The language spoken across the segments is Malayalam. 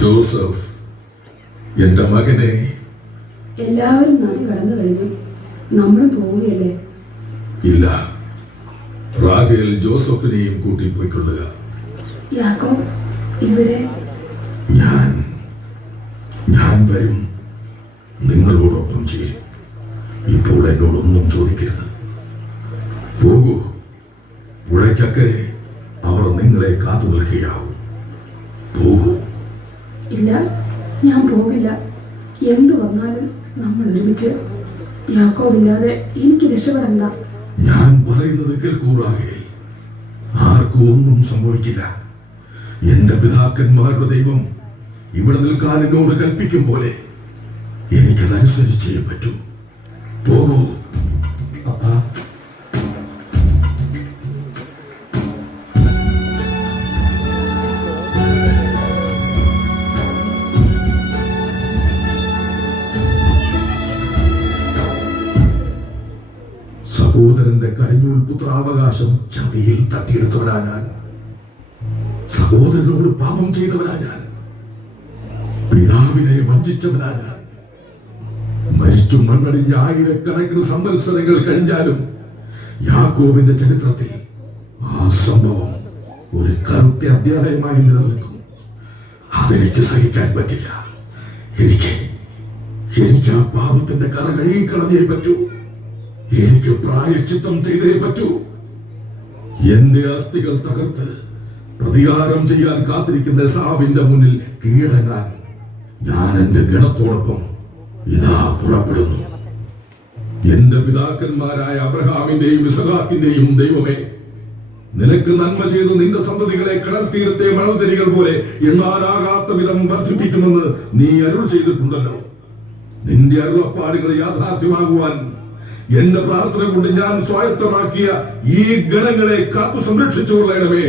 ജോസഫ്, എന്റെ മകനെ. എല്ലാവരും നദി കടന്നു കഴിഞ്ഞു, നമ്മളും പോവുകയല്ലേ? ഇല്ല, റാഹേൽ ജോസഫിനെയും കൂട്ടിപ്പോയിക്കൊള്ളുക. യാക്കോബ് ഇവിടെ? ഞാൻ വരും, നിങ്ങളോടൊപ്പം ചെയ്യും. ഇപ്പോൾ എന്നോടൊന്നും ചോദിക്കരുത്. പോകൂ, പുഴയ്ക്കക്കരെ അവർ നിങ്ങളെ കാത്തു നിൽക്കുകയാവും. പോകൂ. ഇല്ല, ഞാൻ പോകില്ല. എന്തു വന്നാലും നമ്മൾ ഒരുമിച്ച്. യാക്കോബില്ലാതെ എനിക്ക് രക്ഷപ്പെടണ്ട. ഞാൻ പറയുന്നത് കേൾക്കൂറാകെ. ആർക്കും ഒന്നും സംഭവിക്കില്ല. എന്റെ പിതാക്കന്മാരുടെ ദൈവം ഇവിടെ നിൽക്കാൻ എന്നോട് കൽപ്പിക്കും പോലെ എനിക്കതനുസരിച്ചേ പറ്റൂ. പോകൂ. അപ്പാ, സഹോദരന്റെ കടിഞ്ഞൂൽ പുത്രാവകാശം ചതിയിൽ തട്ടിയെടുത്തവനാ ഞാൻ. സഹോദരനോട് പാപം ചെയ്തവനാ ഞാൻ. പിതാവിനെ വഞ്ചിച്ചവനാ ഞാൻ. മരിച്ചു മണ്ണടിഞ്ഞ ആയിരക്കണക്കിന് സംവത്സരങ്ങൾ കഴിഞ്ഞാലും യാക്കോബിന്റെ ചരിത്രത്തിൽ ആ സംഭവം ഒരു കറുത്ത അധ്യായമായി നിലനിൽക്കും. അതെനിക്ക് സഹിക്കാൻ പറ്റില്ല. എനിക്ക് ആ പാപത്തിന്റെ കറ കഴുകിക്കളഞ്ഞേ പറ്റൂ. എനിക്ക് പ്രായശ്ചിത്തം ചെയ്തേ പറ്റൂ. എന്റെ അസ്ഥികൾ തകർത്ത് പ്രതികാരം ചെയ്യാൻ കാത്തിരിക്കുന്ന എസാവിന്റെ മുന്നിൽ കീഴടങ്ങാൻ ഞാൻ എന്റെ ഗണത്തോടൊപ്പം ഇതാ പുറപ്പെടുന്നു. എന്റെ പിതാക്കന്മാരായ അബ്രഹാമിന്റെയും ഇസഹാക്കിന്റെയും ദൈവമേ, നിനക്ക് നന്മ ചെയ്തു നിന്റെ സന്തതികളെ കടൽ തീരത്തെ മണൽത്തരികൾ പോലെ എണ്ണാനാകാത്ത വിധം വർദ്ധിപ്പിക്കുമെന്ന് നീ അരുൾ ചെയ്തിട്ടുണ്ടല്ലോ. നിന്റെ അരുളപ്പാടുകൾ യാഥാർത്ഥ്യമാകുവാൻ എന്റെ പ്രാർത്ഥന കൊണ്ട് ഞാൻ സ്വായത്തമാക്കിയ ഈ ഗണങ്ങളെ കാത്തു സംരക്ഷിച്ചു കൊള്ളണമേ.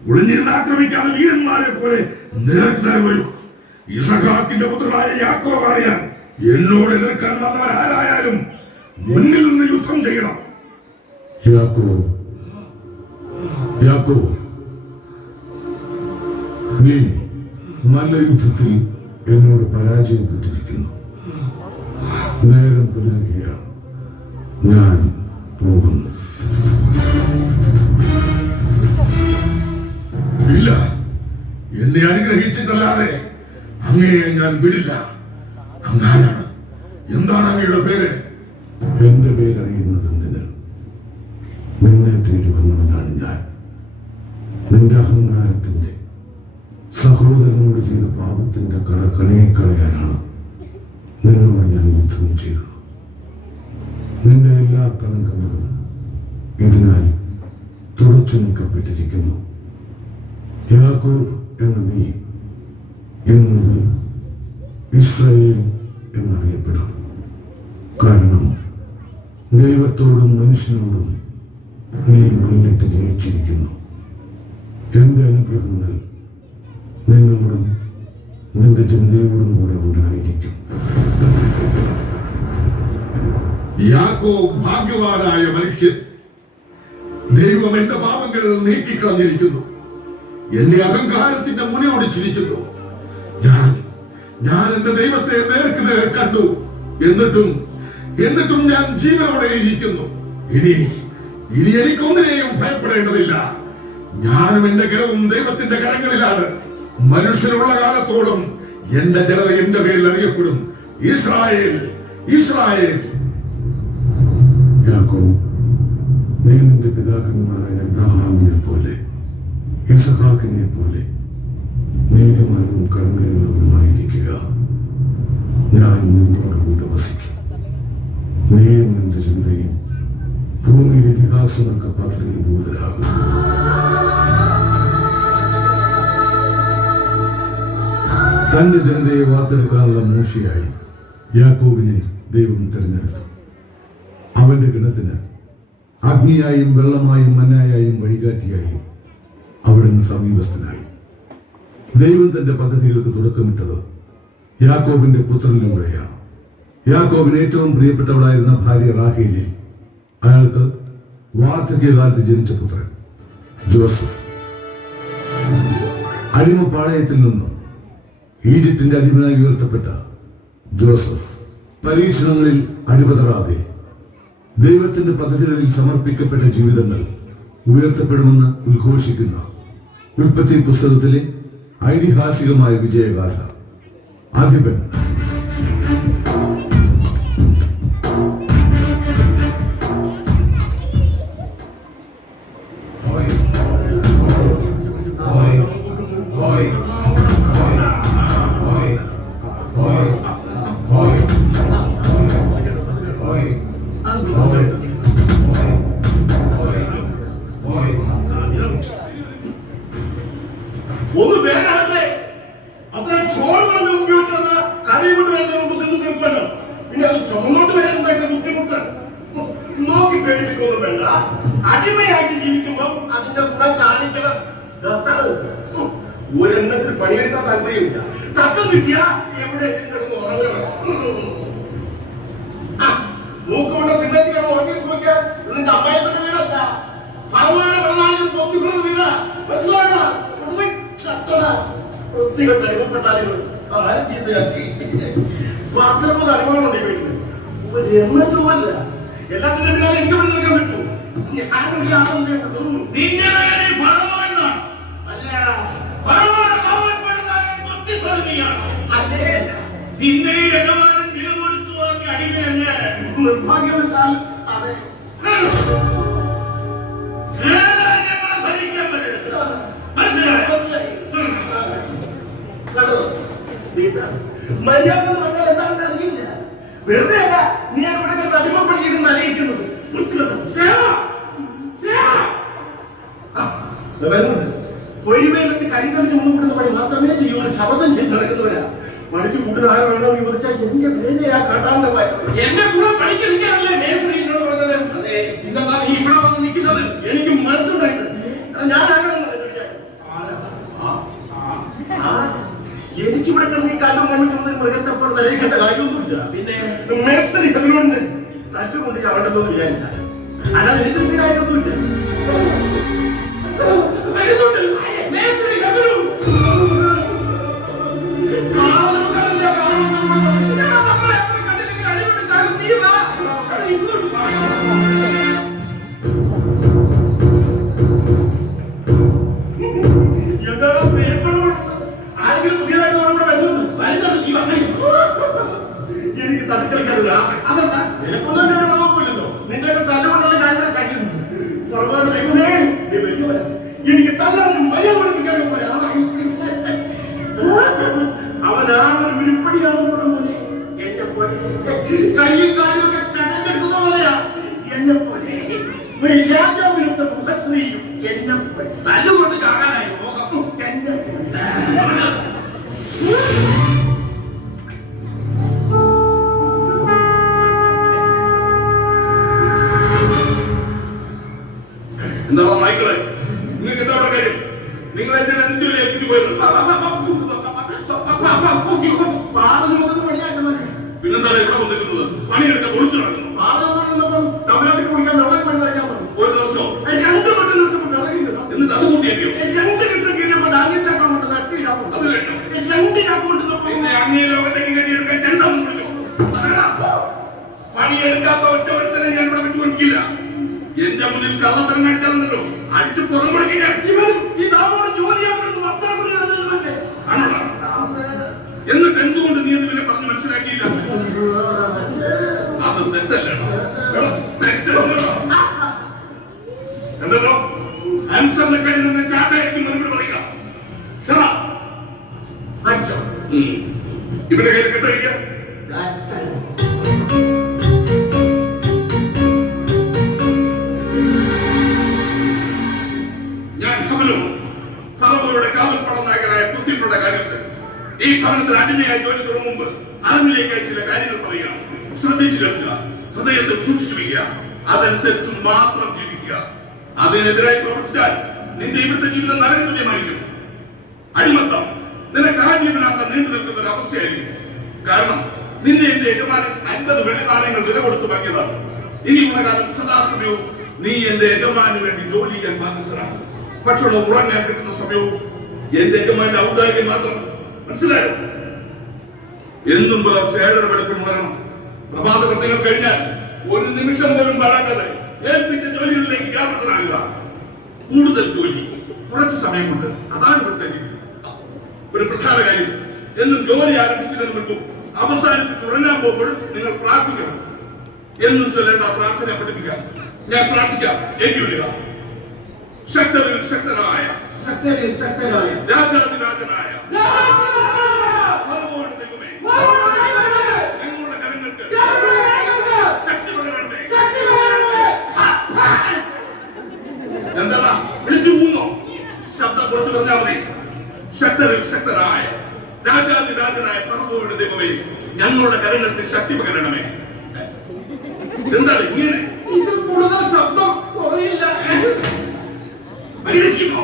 ഒളിഞ്ഞിരുന്ന് ആക്രമിക്കാതെ വീരന്മാരെ പോലെ നിരക്ക് നേരെ വരൂ. ഇസഹാക്കിന്റെ പുത്രനായ യാക്കോബാണ് ഞാൻ. എന്നോട് എതിർക്കാൻ വന്നവർ ആരായാലും മുന്നിൽ നിന്ന് യുദ്ധം ചെയ്യണം. യാക്കോബ്, നീ നല്ല യുദ്ധത്തിൽ എന്നോട് പരാജയപ്പെട്ടിരിക്കുന്നു. നേരം പുലരുകയാണ്. ഞാൻ പോകുന്നു. ഇല്ല, എന്നെ അനുഗ്രഹിച്ചിട്ടല്ലാതെ അങ്ങയെ ഞാൻ വിടില്ല. അങ്ങാരാണ്? എന്താണ് അങ്ങയുടെ പേര്? എന്റെ പേരറിയുന്നത് എന്തിന്? നിന്നെ തേടി വന്നവനാണ് ഞാൻ. നിന്റെ അഹങ്കാരത്തിന്റെ, സഹോദരനോട് ചെയ്ത പാപത്തിന്റെ കറ കണികളയാനാണ് നിന്നോട് ഞാൻ യുദ്ധം ചെയ്തത്. നിന്റെ എല്ലാ കളങ്കങ്ങളും ഇതിനാൽ തുടച്ചു നീക്കപ്പെട്ടിരിക്കുന്നു. യാക്കോബ് എന്ന നീ എന്നത് ഇസ്രായേൽ എന്നറിയപ്പെടും. കാരണം ദൈവത്തോടും മനുഷ്യനോടും നീ മുന്നിട്ട് ജയിച്ചിരിക്കുന്നു. എന്റെ അനുഗ്രഹങ്ങൾ നിന്നോടും നിന്റെ ചിന്തയോടും കൂടെ ഉണ്ടായിരിക്കും. യാക്കോബ് ഭാഗ്യവാനായ മനുഷ്യൻ. ദൈവം എന്റെ പാപങ്ങൾ നീക്കിക്കളഞ്ഞിരിക്കുന്നു. എന്റെ അഹങ്കാരത്തിന്റെ മുനയൊടിച്ചിരിക്കുന്നു. ഞാൻ എന്റെ ദൈവത്തെ നേർക്ക് നേരെ കണ്ടു. എന്നിട്ടും ഞാൻ ജീവനോടെ ഇരിക്കുന്നു. ഇനി എനിക്കൊന്നിനെയും ഭയപ്പെടേണ്ടതില്ല. ഞാനും എന്റെ ഗർവവും ദൈവത്തിന്റെ കരങ്ങളിലാണ്. മനുഷ്യരുള്ള കാലത്തോളം എന്റെ ജനത എന്റെ പേരിൽ അറിയപ്പെടും. Israel, Israel. യാക്കോബ്, നീ നിന്റെ പിതാക്കന്മാരായ അബ്രഹാമിനെ പോലെ ഇസഹാക്കിനെ പോലെ നീതിമാനും കരുണയുള്ളവരുമായിരിക്കുക. ഞാൻ നിന്നോടുകൂടെ വസിക്കും. നീയും നിന്റെ ചിന്തയും ഭൂമിയിൽ ഇതിഹാസങ്ങൾക്ക് പത്രീഭൂതരാകും. തന്റെ ജനതയെ വാർത്തെടുക്കാനുള്ള മൂശയായി യാക്കോബിനെ ദൈവം തിരഞ്ഞെടുത്തു. അവന്റെ ഗണത്തിന് അഗ്നിയായും വെള്ളമായും മന്നായായും വഴികാട്ടിയായും അവിടുന്ന് സമീപസ്ഥനായി. ദൈവം തന്റെ പദ്ധതികൾക്ക് തുടക്കമിട്ടത് യാക്കോബിന്റെ പുത്രനിലൂടെയാണ്. യാക്കോബിന് ഏറ്റവും പ്രിയപ്പെട്ടവളായിരുന്ന ഭാര്യ റാഹേലിൽ അയാൾക്ക് വാർദ്ധക്യകാലത്ത് ജനിച്ച പുത്രൻ ജോസഫ്. അടിമപ്പാളയത്തിൽ നിന്ന് ഈജിപ്തിന്റെ അധിപനായി ഉയർത്തപ്പെട്ട ജോസഫ് പരീക്ഷണങ്ങളിൽ അടിപതറാതെ ദൈവത്തിന്റെ പദ്ധതികളിൽ സമർപ്പിക്കപ്പെട്ട ജീവിതങ്ങൾ ഉയർത്തപ്പെടുമെന്ന് ഉദ്ഘോഷിക്കുന്ന ഉൽപ്പത്തി പുസ്തകത്തിലെ ഐതിഹാസികമായ വിജയഗാഥ. അധിപൻ. ഒന്ന് വേഗമല്ലേ, അത്ര ചോറുകൾ ഉപയോഗിച്ചത് കറി കൊണ്ട് വരുന്നതിന് ബുദ്ധിമുട്ട് തീർപ്പല്ലോ. പിന്നെ അത് ചുമന്നോട്ട് വരുന്നതായിട്ട് ബുദ്ധിമുട്ട് നോക്കി പേടിപ്പിക്കൊന്നും വേണ്ട. അടിമയായിട്ട് ജീവിക്കുമ്പം അതിന്റെ ഗുണം കാണിക്കണം. ഒരെണ്ണത്തിൽ പണിയെടുക്കാൻ താല്പര്യമില്ല. തക്കം കിട്ടിയ എവിടെ കിടന്ന് ഉറങ്ങണം. മൂക്കുകൊണ്ട് തിന്നച്ച് കിടന്ന് ഉറങ്ങി ശ്രമിക്കാൻ ഇതിന്റെ അമ്മായിപ്പന്റെ വീടല്ല, ഫറവോയുടെ പ്രധാനം പൊത്തിക്കൊണ്ട് വീട. മനസ്സിലാണ്ട വൃത്തികെട്ട അടിമപ്പെട്ടാലുകൾ ആരും ചെയ്താക്കി 10 അടിമകളുണ്ട് ഈ വീട്ടില്. ഒരെണ്ണം രൂപല്ല. എല്ലാത്തിന്റെ പിന്നാലെ എനിക്ക് ഇവിടെ നിൽക്കാൻ പറ്റൂ. ഞാനൊരു ആളല്ലേ ഉള്ളൂ. നിന്റെ പേര് ഫറവോ എന്നാണ്. അല്ല, ഫറവോയുടെ കാവൽപ്പെടുന്നവൻ ബുദ്ധിപരതയാണ്. അല്ലേ, നിന്നെ യജമാനൻ നിലകൊടുത്തു വാങ്ങിയ അടിമയല്ലേ. നിർഭാഗ്യവശാൽ അതെ. മര്യാദ എന്ന് പറഞ്ഞാൽ എന്താണെന്ന് അറിയില്ല. വെറുതെ അല്ല നീ അവിടെ അടിമപ്പെടുത്തിയിരുന്ന് അറിയിക്കുന്നത്. വരുന്നുണ്ട്. പൊയ്വേലത്ത് കരിങ്കല്ലിന് മുമ്പ് കൂടുന്ന പണി മാത്രമേ ചെയ്യൂ. ശബ്ദം ചെയ്ത് നടക്കുന്നവരാ. പണിക്ക് കൂടുതൽ ആരോ വേണോ ചോദിച്ചാൽ എന്റെ പേരെയാ കണ്ടാണ്ട് എന്നെ കൂടെ പണിക്ക് നിൽക്കാനല്ലേ മേസ്ത്രി എന്നോട് പറഞ്ഞത്. അതെ, പിന്നെ നീ ഇവിടെ വന്ന് നിൽക്കുന്നത് എനിക്ക് മനസ്സിലായിട്ട്. ഞാൻ എനിക്കിവിടെ കിടന്ന് ഈ കല്ലും മണ്ണിൽ മൃഗത്തെ പോലെ നിലയിക്കേണ്ട കാര്യമൊന്നുമില്ല. പിന്നെ മേസ്ത്രി അതിലുണ്ട്, തല്ലുകൊണ്ട് ചാവണ്ടല്ലോ എന്ന് വിചാരിച്ച. അല്ലാതെ എനിക്ക് കാര്യമൊന്നുമില്ല. എനിക്ക് തട്ടിക്കളിക്കാറില്ല. നിനക്കൊന്നും ഞാൻ കുഴപ്പമില്ലല്ലോ. നിന്റെയൊക്കെ തല്ലുകൊണ്ടുള്ള കാര്യങ്ങളെ കഴിയുന്നു. എനിക്ക് തല്ലാനും മര്യാദ പഠിപ്പിക്കാനും അവനാണൊരു വിരിപ്പടിയാണെന്നുള്ള പോലെ എന്നെ പോലെ കയ്യും കാലും ഒക്കെ കടഞ്ഞെടുക്കുന്ന പോലെയാ. എന്നെ പോലെ ഒരു രാജാവിരുദ്ധ മുഖശ്രീയും എന്നെ പോലെ തല്ലുകൊണ്ട് ചാകാനായി ലോകം എന്നെ പോലെ. എന്താ മൈക്കിളെ, നിങ്ങൾക്ക് എന്താ കാര്യം? നിങ്ങൾ എന്നെ എന്തൊരു ഏൽപ്പിച്ചു പോയത്? പിന്നെന്താ ഇവിടെ വന്നിരിക്കുന്നത്? പണിയെടുക്കാൻ ഒളിച്ചു നടക്കുന്നു. തമിഴ്നാട്ടിൽ കുടിക്കാൻ വെള്ളം പണി വരയ്ക്കാൻ പറഞ്ഞു. ഒരു ദിവസം 2 വട്ടം നിർത്തപ്പെട്ട് ഇറങ്ങിയത്. എന്നിട്ട് അത് കൂട്ടിയേക്കോ? 2 ദിവസം കഴിഞ്ഞപ്പോ ധാന്യച്ചാക്കം കൊണ്ട് തട്ടി ചാക്കും. അത് കഴിഞ്ഞു 2 ചാക്ക് കൊണ്ട് പിന്നെ അങ്ങേ ലോകത്തേക്ക് കെട്ടിയെടുക്കാൻ ചെന്താന്ന് വിളിച്ചു. പണിയെടുക്കാത്ത ഒറ്റ ഒരുത്തനെ ഞാൻ ഇവിടെ വെച്ച് കൊടുക്കില്ല. എന്റെ എന്റെ മുന്നിൽ കള്ളത്തരം കാണിച്ചാലുണ്ടല്ലോ അടിച്ച് പുറംപടിക്കുക. ഇവൻ ഈ ദാമോദരൻ ജോലി ചെയ്യാൻ വർത്താനം പറയുന്നതല്ലേ? ആണോടാ? എന്നിട്ട് എന്തുകൊണ്ട് നീ അത് പിന്നെ പറഞ്ഞ് മനസ്സിലാക്കിയില്ല? അത് തെറ്റല്ലേടോ. എന്തല്ലോ ആൻസറിനെ കഴിഞ്ഞ് നിന്ന് ചാട്ടയായിരിക്കും മറുപടി പറയുക. ശരാ ഇവിടെ കയ്യിൽ കെട്ടഴിക്കുക. ഞാൻ ഹബലും ഫറവോയുടെ കാവൽപ്പട നായകനായ പുത്തിഫയുടെ കാര്യസ്ഥൻ. ഈ ഭവനത്തിൽ അടിമയായി ജോലി തുടങ്ങും മുമ്പ് അറിവിലേക്കായി ചില കാര്യങ്ങൾ പറയുക. ശ്രദ്ധിച്ചു കേൾക്കുക, ഹൃദയത്തിൽ സൂക്ഷിച്ചു വയ്ക്കുക, അതനുസരിച്ച് മാത്രം ജീവിക്കുക. അതിനെതിരായി പ്രവർത്തിച്ചാൽ നിന്റെ ഇവിടുത്തെ ജീവിതം നരകതുല്യമായിരിക്കും. അടിമത്തം നിനക്ക് ആജീവനാക്കാൻ നീണ്ടു നിൽക്കുന്ന ഒരു അവസ്ഥയായിരിക്കും. കാരണം നിന്നെ എന്റെ യജമാനൻ 50 വെള്ളി നാണയങ്ങൾ വില കൊടുത്ത് വാങ്ങിയതാണ്. ഇനിയുള്ള കാലം സദാസമയവും നീ എന്റെ യജമാനു വേണ്ടി ജോലി ചെയ്യാൻ ബാധ്യസ്ഥനാണ്. ഭക്ഷണവും ഉറങ്ങാൻ കിട്ടുന്ന സമയവും എന്റെ യജമാന്റെ ഔദാര്യം മാത്രം. മനസ്സിലായോ? എന്നും പുലർച്ചെ 7:30 വെളുപ്പിന് ഉണരണം. പ്രഭാത കൃത്യങ്ങൾ കഴിഞ്ഞാൽ ഒരു നിമിഷം പോലും പാഴാക്കാതെ ഏൽപ്പിച്ച ജോലികളിലേക്ക് വ്യാപൃതനാകുക. കൂടുതൽ ജോലി കുറച്ച് സമയം കൊണ്ട്. അതാണ് ഇവിടുത്തെ രീതി. ഒരു പ്രധാന കാര്യം, എന്നും ജോലി ആരംഭിക്കുന്നതിന് മുൻപും അവസാനിപ്പിച്ച് ഉറങ്ങാൻ പോകുമ്പോഴും നിങ്ങൾ പ്രാർത്ഥിക്കണം. എന്നും ചൊല്ലേണ്ട പ്രാർത്ഥന പഠിപ്പിക്കാം. ഞാൻ പ്രാർത്ഥിക്കാം. ഏറ്റുവിടുക. ശക്തരിൽ ശക്തനായ രാജാതിരാജനായ ഫറവോയുടെ ദൈവമേ, ഞങ്ങളുടെ കരങ്ങൾക്ക് ശക്തി പകരണമേ. എന്താ വിളിച്ചു പോകുന്നോ? ശബ്ദം കുറച്ച് പറഞ്ഞാൽ മതി. ശക്തരിൽ ശക്തനായ രാജാതിരാജനായ ഫറവോയുടെ ദൈവമേ, ഞങ്ങളുടെ കരങ്ങൾക്ക് ശക്തി പകരണമേ. എന്താണ് ഇങ്ങനെ? ഇത് കൂടുതൽ ശബ്ദം കുറയില്ല. പരിഹസിക്കുന്നോ?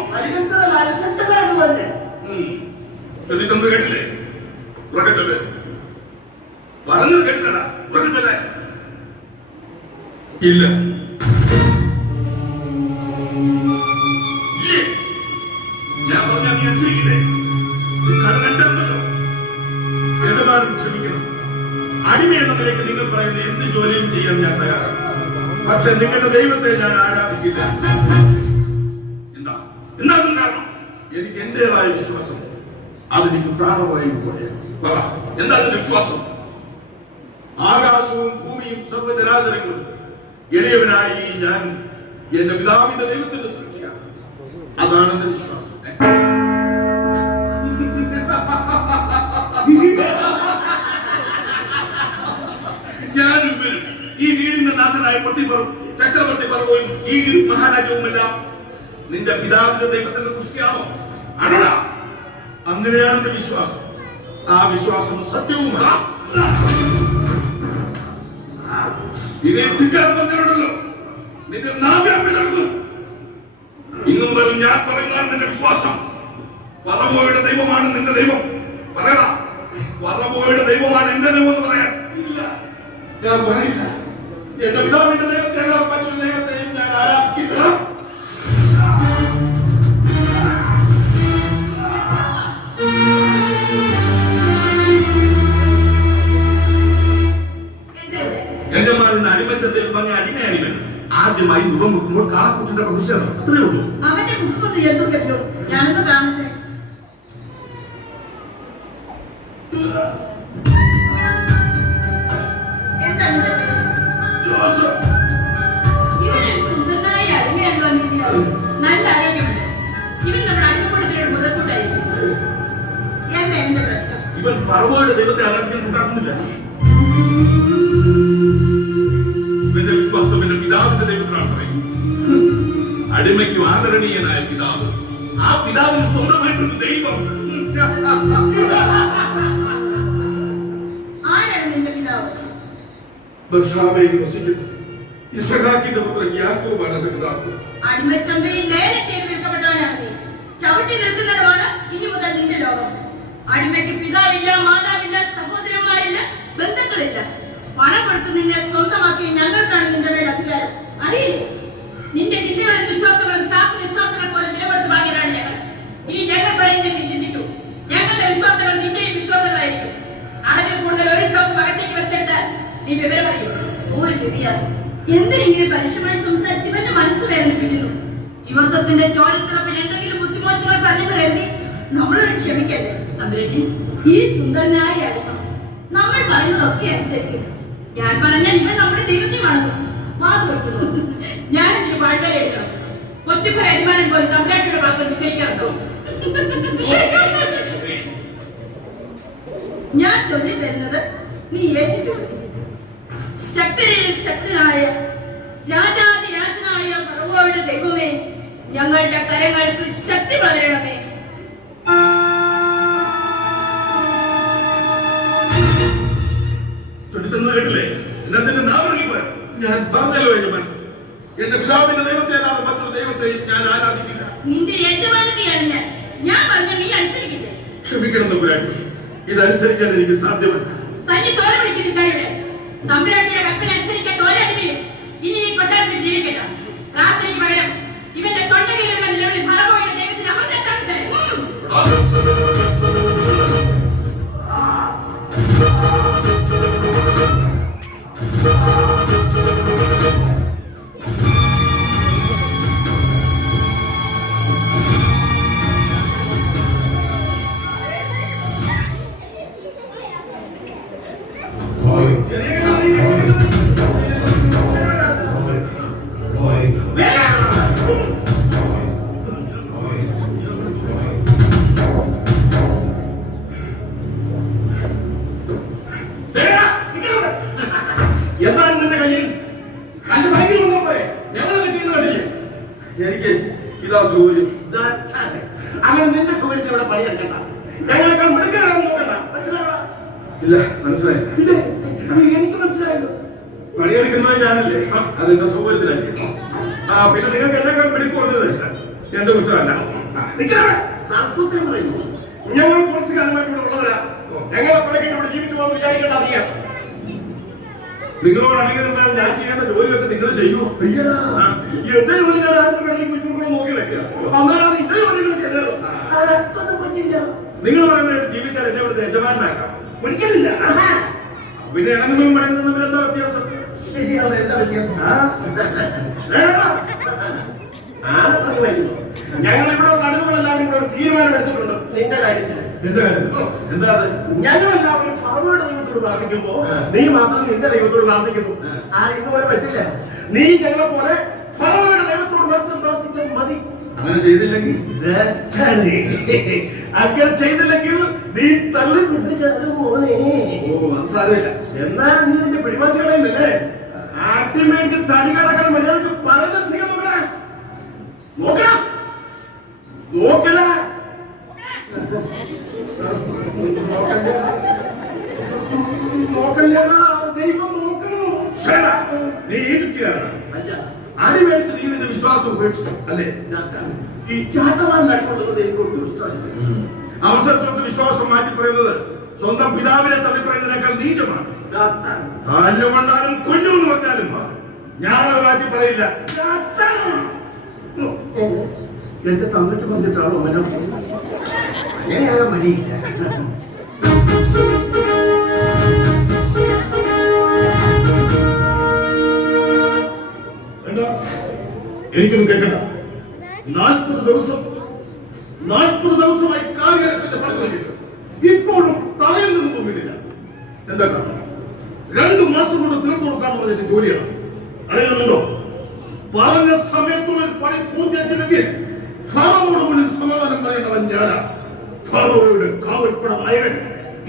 ചോദിക്കുന്നത് കേട്ടില്ലേ? ഉറക്കച്ചൊല്ല്. പറഞ്ഞത് കേട്ടില്ലടാ. ഉറക്കച്ചൊല്ല്. ഇല്ല. ഞാൻ പറഞ്ഞാൽ നീ അനുസരിക്കില്ലേ? കടന്നല്ലോ. യജമാനൻ ക്ഷമിക്കണം. അടിമ എന്ന നിലയ്ക്ക് നിങ്ങൾ പറയുന്ന എന്ത് ജോലിയും ചെയ്യാൻ ഞാൻ തയ്യാറാണ്. പക്ഷെ നിങ്ങളുടെ ദൈവത്തെ ഞാൻ ആരാധിക്കില്ല. എന്താണ് കാരണം? എനിക്ക് എന്റേതായ വിശ്വാസം. അതെനിക്ക് പ്രാണവായു പോലെ. എന്താണ് വിശ്വാസം? ആകാശവും ഭൂമിയും സർവ്വചരാചരങ്ങളും എളിയവനായി ഞാൻ എന്റെ പിതാവിന്റെ ദൈവത്തിന്റെ സൃഷ്ടിയാണ്. അതാണ് എന്റെ വിശ്വാസം. ഞാനും വരും. ഈ വീടിന്റെ നാഥനായ പൊത്തിഫറും ചക്രവർത്തി ഫറവോയും ഈ മഹാരാജവുമെല്ലാം നിന്റെ പിതാവിന്റെ ദൈവത്തിന്റെ സൃഷ്ടിയാണോ? ആണോടാ? അങ്ങനെയാണ് എന്റെ വിശ്വാസം. ആ വിശ്വാസം സത്യവുമാണ്. ഇതേ എത്തിക്കാൻ പറഞ്ഞുണ്ടല്ലോ, നിന്റെ നാവ്യം പിളർന്നു. ഇന്നു മുതൽ ഞാൻ പറയുന്നതാണ് നിന്റെ വിശ്വാസം. ഫറവോയുടെ ദൈവമാണ് നിന്റെ ദൈവം. പറയടാ, ഫറവോയുടെ ദൈവമാണ് എന്റെ ദൈവം എന്ന് പറയാൻ. ഇല്ല, ഞാൻ പറയില്ല. എന്റെ പിതാവിന്റെ ദൈവത്തെ മറ്റൊരു ദൈവത്തെയും ഞാൻ ആരാധിക്കില്ല. യജമാനന്റെ അടിമച്ചന്തയിൽ പറഞ്ഞ അടിമയടിമൻ ആദ്യമായി മുഖം വെക്കുമ്പോൾ കാളക്കുട്ടിന്റെ പ്രതിഷേധം. അത്രേ ഉള്ളൂ. അവന്റെ മുഖമൊന്ന് എന്തൊക്കെയോ ഞാനൊന്ന് കാണട്ടെ. ഇവനൊരു സുന്ദരനായ അടിമയാണല്ലോ. നീതിയാവും, നല്ല ആരോഗ്യമുണ്ട്. ഇവൻ നമ്മുടെ അടിമപ്പെടുത്തിയുടെ മുതൽക്കൂട്ടായിരിക്കും. എന്താ എന്റെ പ്രശ്നം? ഇവൻ ഫറവോയുടെ ദൈവത്തെ ആരാധിക്കാൻ കൂട്ടാക്കുന്നില്ല. ഇവന്റെ വിശ്വാസം ഇവന്റെ പിതാവിന്റെ ദൈവത്തിനാണ് പറയും. അടിമയ്ക്കും ആദരണീയനായ പിതാവ്, ആ പിതാവിന് സ്വന്തമായിട്ടൊരു ദൈവം. ആരാണ് നിന്റെ പിതാവ്? ബർഷാബയിൽ വസിക്കുന്നു ഇസഹാക്കിന്റെ പുത്രൻ യാക്കോബാണ് എന്റെ പിതാവ്. അടിമച്ചന്തയിൽ ലേലം ചെയ്ത് വിൽക്കപ്പെട്ടവനാണ് നീ. ചവിട്ടി നിൽക്കുന്നതുമാണ് ഇനി മുതൽ നിന്റെ ലോകം. അടിമയ്ക്ക് പിതാവില്ല, മാതാവില്ല, സഹോദരന്മാരില്ല, ബന്ധുക്കളില്ല. പണം കൊടുത്ത് നിന്നെ സ്വന്തമാക്കിയ ഞങ്ങൾക്കാണ് നിന്റെ മേൽ അധികാരം. അറിയില്ലേ? നിന്റെ ചിന്തകളും വിശ്വാസങ്ങളും ശാസ്ത്രവിശ്വാസങ്ങൾ പോലെ വിലകൊടുത്ത് വാങ്ങിയതാണ് ഞങ്ങൾ. ഇനി ഞങ്ങൾ പറയുന്നെങ്കിൽ ചിന്തിക്കൂ. ഞങ്ങളുടെ വിശ്വാസങ്ങൾ നിന്റെയും വിശ്വാസങ്ങളായിരിക്കും. അളവിൽ കൂടുതൽ ഒരു ശ്വാസം അകത്തേക്ക് വെച്ചിട്ടാൽ നീ വിവരം അറിയും. എന്തിനിങ്ങനെ പരുഷമായി സംസാരിച്ച് ഇവന്റെ മനസ്സ് വേദനിപ്പിക്കുന്നു? യുവത്വത്തിന്റെ ചോരത്തിറപ്പിൽ എന്തെങ്കിലും ബുദ്ധിമോശങ്ങൾ പറഞ്ഞെന്ന് കരുതി നമ്മൾ ക്ഷമിക്കല്ലേ? തമ്പുരാനെ, ഈ സുന്ദരനായ അടിമ നമ്മൾ പറയുന്നതൊക്കെ അനുസരിക്കും. ഞാൻ പറഞ്ഞാൽ ഇവൻ നമ്മുടെ ദൈവത്തെ വണങ്ങും. മാതു വയ്ക്കുന്നു. ഞാൻ ഇതിന് പാഴ്വരെ എടുക്കണം. ഒറ്റപ്പുര യജമാനൻ പോലും തമ്പുരാട്ടിയുടെ വാക്ക് ധിക്കരിക്കാറുണ്ടോ? ഞാൻ ചൊല്ലി തരുന്നത് നീ ഏറ്റിച്ചു. ശക്തരിൽ ശക്തനായ രാജാതിരാജനായ ഫറവോയുടെ ദൈവമേ, ഞങ്ങളുടെ കരങ്ങൾക്ക് ശക്തി പകരണമേ. ചൊല്ലിത്തന്നത് കേട്ടില്ലേ? എന്നതിന്റെ നാവിറങ്ങിപ്പോയ ഞാൻ പറഞ്ഞല്ലോ യജമാൻ, എന്റെ പിതാവിന്റെ ദൈവത്തെ അല്ലാതെ മറ്റൊരു ദൈവത്തെയും ഞാൻ ആരാധിക്കില്ല. നിന്റെ യജമാനത്തെയാണ് ഞാൻ പറഞ്ഞ നീ അനുസരിക്കില്ലേ? ക്ഷമിക്കണം തമ്പുരാട്ടി, ഇതനുസരിക്കാൻ എനിക്ക് സാധ്യമല്ല. തന്നെ തോര വിളിക്കുന്നവരുടെ തമ്പുരാട്ടിയുടെ കൽപ്പന അനുസരിക്കാൻ തോരടിമയും ഇനി ഈ കൊട്ടാരത്തിൽ ജീവിക്കണ്ട. പ്രാർത്ഥനയ്ക്ക് പകരം ഇവന്റെ തൊണ്ടകീരുന്ന നിലവിളി ഫറവോയുടെ ദൈവത്തിന് അമർന്നെത്താൻ തരും. എന്താണ് നിന്റെ കയ്യിൽ? കല്ല് ഭയങ്കര വന്നപ്പോഴേ ഞങ്ങളൊക്കെ ചെയ്യുന്നതല്ലേ? എനിക്ക് ഇതാ സൂര്യൻ. അങ്ങനെ നിന്റെ സൗകര്യത്തിൽ ഇവിടെ പണിയെടുക്കണ്ട. ഞങ്ങളെക്കാൾ മിടുക്കനാണെന്ന് നോക്കണ്ട. മനസ്സിലാവണം? ഇല്ല, മനസ്സിലായില്ല. ഇല്ലേ? എനിക്ക് മനസ്സിലായല്ലോ. പണിയെടുക്കുന്നത് ഞാനല്ലേ, അതെന്റെ സൗകര്യത്തിലായിരിക്കും. പിന്നെ നിങ്ങൾക്ക് എന്നെക്കാൾ പിടിക്കൊടുത്തത് എന്റെ കുറ്റമല്ല. തർക്കുത്തരം പറയുന്നു. ഞങ്ങൾ കുറച്ച് കാലമായിട്ട് ഇവിടെ ഉള്ളവരാ. ഞങ്ങളെ പണിക്കിട്ട് ഇവിടെ ജീവിച്ചു പോകാൻ വിചാരിക്കേണ്ട അധികം. നിങ്ങളോട് അണികൾ ഞാൻ ചെയ്യേണ്ട ജോലിയൊക്കെ നിങ്ങൾ ചെയ്യൂ. എന്റെ ജോലി ഞാൻ ആരും കടലിൽ വെച്ചുകൊണ്ടോ നോക്കി വെക്കുക. അന്നേരം ഇതേ ജോലികളൊക്കെ പറ്റില്ല. നിങ്ങൾ പറയുന്നതായിട്ട് ജീവിച്ചാൽ എന്നെ ഇവിടുത്തെ യജമാനാക്കാം. ഒരിക്കലില്ല. പിന്നെ ഇണങ്ങുന്നതും പണിയുന്നതും തമ്മിൽ എന്താ വ്യത്യാസം? ശരിയാണ്. എന്താ വ്യത്യാസം? ഞങ്ങൾ ഇവിടെ ഉള്ള അടിമകളെല്ലാവരും ഇവിടെ ഒരു തീരുമാനം എടുത്തിട്ടുണ്ട് നിന്റെ കാര്യത്തിൽ. എന്റെ കാര്യത്തിൽ എന്താ അത്? ഞങ്ങളെല്ലാവരും ഫറവോയുടെ ദൈവത്തോട് പ്രാർത്ഥിക്കുമ്പോ നീ മാത്രം നിന്റെ ദൈവത്തോട് പ്രാർത്ഥിക്കുന്നു. ഇതുപോലെ പറ്റില്ല. നീ ഞങ്ങളെ പോലെ ഫറവോയുടെ ദൈവത്തോട് മാത്രം പ്രാർത്ഥിച്ചാൽ മതി. അങ്ങനെ ചെയ്തില്ലെങ്കിൽ അങ്ങനെ ചെയ്തില്ലെങ്കിൽ നീ തള്ളിക്കൊണ്ട് ചാടും മോനെ. അത് സാരമില്ല. എന്നാ നീ നിന്റെ പിടിവാസികളല്ലേ ആട്ടി മേടിച്ച് തടി കടക്കാൻ മര്യാദക്ക് പറഞ്ഞ നോക്കണ നോക്കണ നോക്കല്ലേടാ, ദൈവം നോക്കണോ? നീ ഈജിപ്തുകാരനാണ്. അല്ല, അരി മേടിച്ച് നീ നിന്റെ വിശ്വാസം ഉപേക്ഷിച്ചു അല്ലേ? ഈ ചാട്ടവാൻ അടികൊള്ളുന്നത് എനിക്ക് ഒട്ടും ഇഷ്ടമല്ല. അവസരത്തോട്ട് വിശ്വാസം മാറ്റി പറയുന്നത് സ്വന്തം പിതാവിനെ തള്ളി പറയുന്നതിനേക്കാൾ നീചമാണ്. താല്ലുകൊണ്ടാലും കൊല്ലുമെന്ന് പറഞ്ഞാലും ഞാനത് മാറ്റി പറയില്ല. എന്റെ തന്തയ്ക്ക് പറഞ്ഞിട്ടാണോ അവനെ? അങ്ങനെയായ മടിയില്ല. എനിക്കൊന്നും കേൾക്കണ്ട. 40 ദിവസമായി കാര്യത്തിന്റെ പണി തുടങ്ങിയിട്ട് ഇപ്പോഴും തലയിൽ നിന്നും മുമ്പിലില്ല. എന്താ കാരണം? 2 മാസം കൊണ്ട് തീർത്തു കൊടുക്കാന്ന് പറഞ്ഞിട്ട് ജോലിയാണ്. അറിയുന്നുണ്ടോ? പറഞ്ഞ സമയത്തുള്ളിൽ പണി പൂർത്തിയാക്കിയില്ലെങ്കിൽ ഫറവോയുടെ മുന്നിൽ സമാധാനം പറയേണ്ടവൻ ഞാനാ. ഫറവോയുടെ കാവൽപ്പടമായവൻ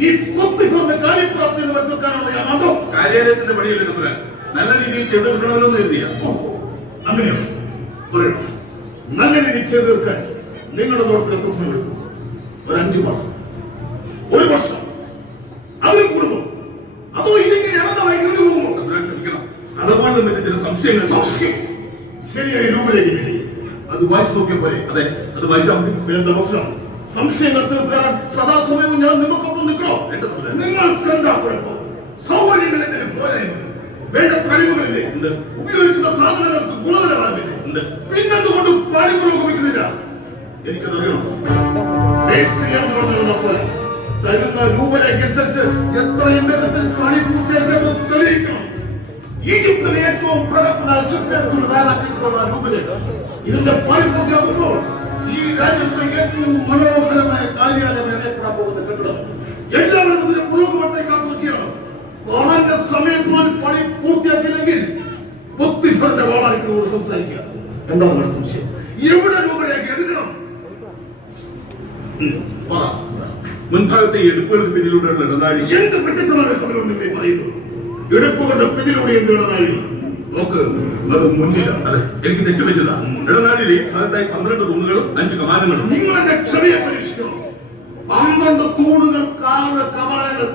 ഈ പൊത്തിഫറിന്റെ കാര്യപ്രാപ്തി നിർത്തിക്കാനാണ് ഞാൻ അതോ കാര്യാലയത്തിന്റെ പണിയല്ലേ തമ്പുരാൻ. നല്ല രീതിയിൽ ചെയ്തെടുക്കണമല്ലോ എന്ന് എഴുതിയ. അങ്ങനെയാണ് പറയണം. നല്ല രീതിയിൽ ചെയ്തു തീർക്കാൻ നിങ്ങളുടെ നോട്ടത്തിൽ എത്ര സമയം എടുക്കും? ഒരു 5 മാസം, 1 വർഷം, അതിൽ കൂടുമോ? അതോ ഇതിങ്ങനെ അനന്തമായി ഇരുന്നു പോകുമോ? തമ്പുരാൻ ക്ഷമിക്കണം. അതുപോലെ തന്നെ ചില സംശയം ശരിയായ രൂപരേഖ വേണ്ടി അത് വായിച്ചു നോക്കിയാൽ പോലെ. അതെ, അത് വായിച്ചാൽ മതി. പിന്നെ ദിവസം സംശയങ്ങൾ തീർക്കാൻ സദാസമയവും ഞാൻ നിങ്ങൾക്കൊപ്പം നിൽക്കണോ? നിങ്ങൾക്ക് എന്താ കുഴപ്പം? സൗകര്യങ്ങൾ എന്തിനു പോരായ്മ? വേണ്ട കഴിവുകളില്ലേ? ഉണ്ട്. ഉപയോഗിക്കുന്ന സാധനങ്ങൾക്ക് ഗുണനിലവാരമില്ലേ? ഉണ്ട്. പിന്നെന്തുകൊണ്ട് പണി പുരോഗമിക്കുന്നില്ല? എനിക്കതറിയണം. തരുന്ന രൂപരേഖ അനുസരിച്ച് എത്രയും വേഗത്തിൽ പണി പൂർത്തിയാക്കുന്നത് തെളിയിക്കണം. ഈജിപ്തിലെ ഏറ്റവും പ്രഗത്ഭനായ ശില്പികൾ തയ്യാറാക്കിയിട്ടുള്ള രൂപരേഖ ഇതിന്റെ പരിപൂർത്തിയാകുമ്പോൾ ഈ രാജ്യത്തെ ഏറ്റവും മനോഹരമായ കാര്യാലയം എന്നറിയപ്പെടാൻ പോകുന്ന കെട്ടിടം. എല്ലാവരും ഇതിന്റെ പുരോഗമനത്തെ കാത്തുനിൽക്കുകയാണ്. കുറഞ്ഞ സമയത്തിനുള്ളിൽ പണി പൂർത്തിയാക്കിയില്ലെങ്കിൽ പൊത്തിഫറിന്റെ വാളായിരിക്കുന്നവർ സംസാരിക്കുക. എന്താണ് നിങ്ങളുടെ സംശയം? എവിടെ രൂപരേഖ എടുക്കണം? മുൻഭാഗത്തെ എടുപ്പുകൾക്ക് പിന്നിലൂടെയുള്ള ഇടനാഴി. എന്ത് പെട്ടെന്നാണ് നിങ്ങൾ പറയുന്നത്? എടുപ്പുകളുടെ പിന്നിലൂടെ എന്ത് ഇടനാഴി? നോക്ക്, അത് മുന്നിലാണ്. അതെ, എനിക്ക് തെറ്റുപറ്റതാ. ഇടനാഴിയിലെ ഭാഗത്തായി 12 തൂണുകളും 5 കമാനങ്ങളും. നിങ്ങൾ എന്റെ ക്ഷമയെ പരീക്ഷിക്കണം. 12 തൂണുകൾ, 6 കമാനങ്ങൾ.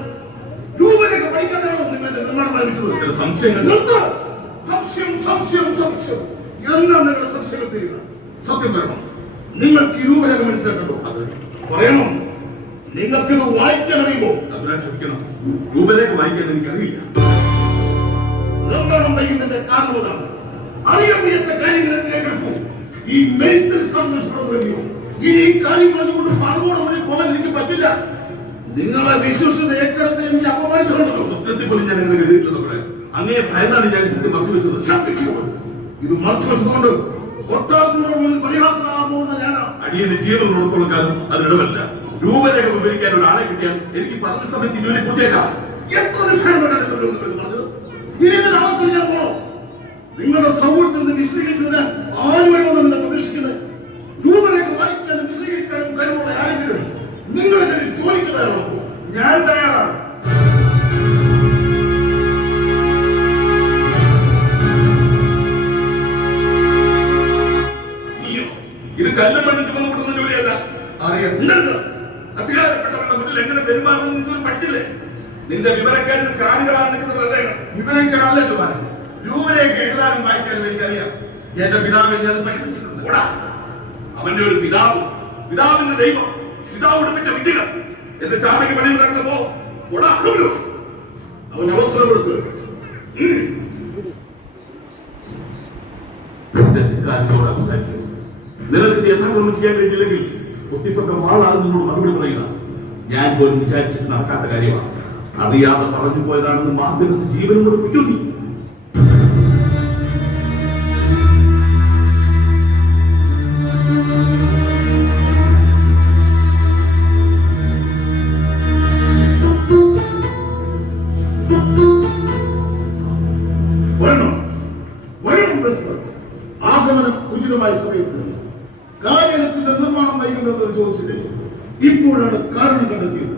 രൂപരേഖ പഠിക്കാതെയാണോ നിങ്ങളുടെ നിർമ്മാണം ആരംഭിച്ചത്? ചില സംശയങ്ങൾ. നിർത്ത്. സംശയം സംശയം സംശയം. എന്താണ് നിങ്ങളുടെ സംശയം തീരുക? സത്യം പറയണം. നിങ്ങൾക്ക് ഈ രൂപരേഖ മനസ്സിലാക്കണ്ടോ? അത് പറയണം. നിങ്ങൾക്കിത് വായിക്കാൻ അറിയുമോ? അതിനാ ക്ഷമിക്കണം, രൂപരേഖ വായിക്കാൻ എനിക്കറിയില്ല. നിർമ്മാണം വൈകുന്നതിന്റെ കാരണം അതാണ്. അറിയാൻ വയ്യാത്ത കാര്യങ്ങൾ എന്തിനേക്കെടുത്തു? ഈ മേസ്ത്രി സന്ദർശിക്കണമെന്നില്ലയോ? ഇനി ഈ കാര്യം പറഞ്ഞുകൊണ്ട് ഫറവോട് മുന്നിൽ പോകാൻ എനിക്ക് പറ്റില്ല. നിങ്ങളെ വിശ്വസിച്ച ഏറ്റെടുത്ത് എനിക്ക് അപമാനിച്ചുകൊണ്ടല്ലോ. സത്യത്തിൽ പോലും ഞാൻ അങ്ങനെ എഴുതിയിട്ടില്ലെന്ന് പറയാം. അങ്ങേ ഭയന്നാണ് ഞാൻ സത്യം മറച്ചു വെച്ചത്. ശബ്ദിച്ചു. ഇത് മറച്ചു വെച്ചതുകൊണ്ട് കൊട്ടാരത്തിനോട് മുന്നിൽ പരിഹാസമാകാൻ പോകുന്ന ഞാനാണ്. അടിയന്റെ ജീവനോടത്തോളം കാലം അതിനിടമല്ല. രൂപരേഖ വിവരിക്കാൻ ഒരാളെ കിട്ടിയാൽ എനിക്ക് പറഞ്ഞ സമയത്ത് ജോലി പൂർത്തിയാക്കാം. എത്ര നിസ്സാരമായിട്ടാണ് പറഞ്ഞത്? ഇനി ഇത് നാളെ ഞാൻ പോണോ? നിങ്ങളുടെ സൗഹൃദത്തിൽ നിന്ന് വിശദീകരിച്ചതിന് ആര് വരുമെന്ന് നിങ്ങൾ പ്രതീക്ഷിക്കുന്നത്? രൂപരേഖ വായിക്കാനും വിശദീകരിക്കാനും കഴിവുള്ള ആരെങ്കിലും നിങ്ങളുടെ കയ്യിൽ ജോലിക്ക് തയ്യാറാണോ? ഞാൻ തയ്യാറാണ്. ഇത് കല്ലും മണ്ണും ചുമന്ന് കൂട്ടുന്ന ജോലിയല്ല. അറിയാം. അധികാരപ്പെട്ടവരുടെ മുന്നിൽ എങ്ങനെ പെരുമാറുന്നു ഇതൊരു പഠിച്ചില്ലേ? നിന്റെ വിവരക്കാരിൽ കാണികളാണ് നിൽക്കുന്നവരല്ലേ? വിവരക്കാരല്ല ചുമാൻ. രൂപരേഖ എഴുതാനും വായിക്കാനും എനിക്കറിയാം. എന്റെ പിതാവ് എന്നെ അത് പഠിപ്പിച്ചിട്ടുണ്ട്. അവന്റെ ഒരു പിതാവ്, പിതാവിന്റെ ദൈവം, പിതാവ് ഉടുപ്പിച്ച വിദ്യകൾ എന്റെ ചാണക പണി നടന്നപ്പോ അവൻ അവസരം കൊടുത്ത് ോട് അവസാനിക്കും. നിനക്ക് യഥാക്രമം ചെയ്യാൻ കഴിഞ്ഞില്ലെങ്കിൽ പൊത്തിഫറിന്റെ വാളാണ് നിന്നോട് മറുപടി പറയുക. ഞാൻ പോലും വിചാരിച്ചിട്ട് നടക്കാത്ത കാര്യമാണ്. അറിയാതെ പറഞ്ഞു പോയതാണെന്ന് മാധ്യമത്തിൽ ജീവനും കൂടെ കുറ്റുന്നി. ആഗമനം ഉചിതമായ സമയത്ത് കാര്യത്തിന്റെ നിർമ്മാണം വൈകുന്നത് ചോദിച്ചിട്ട് ഇപ്പോഴാണ് കാരണം കണ്ടെത്തിയത്.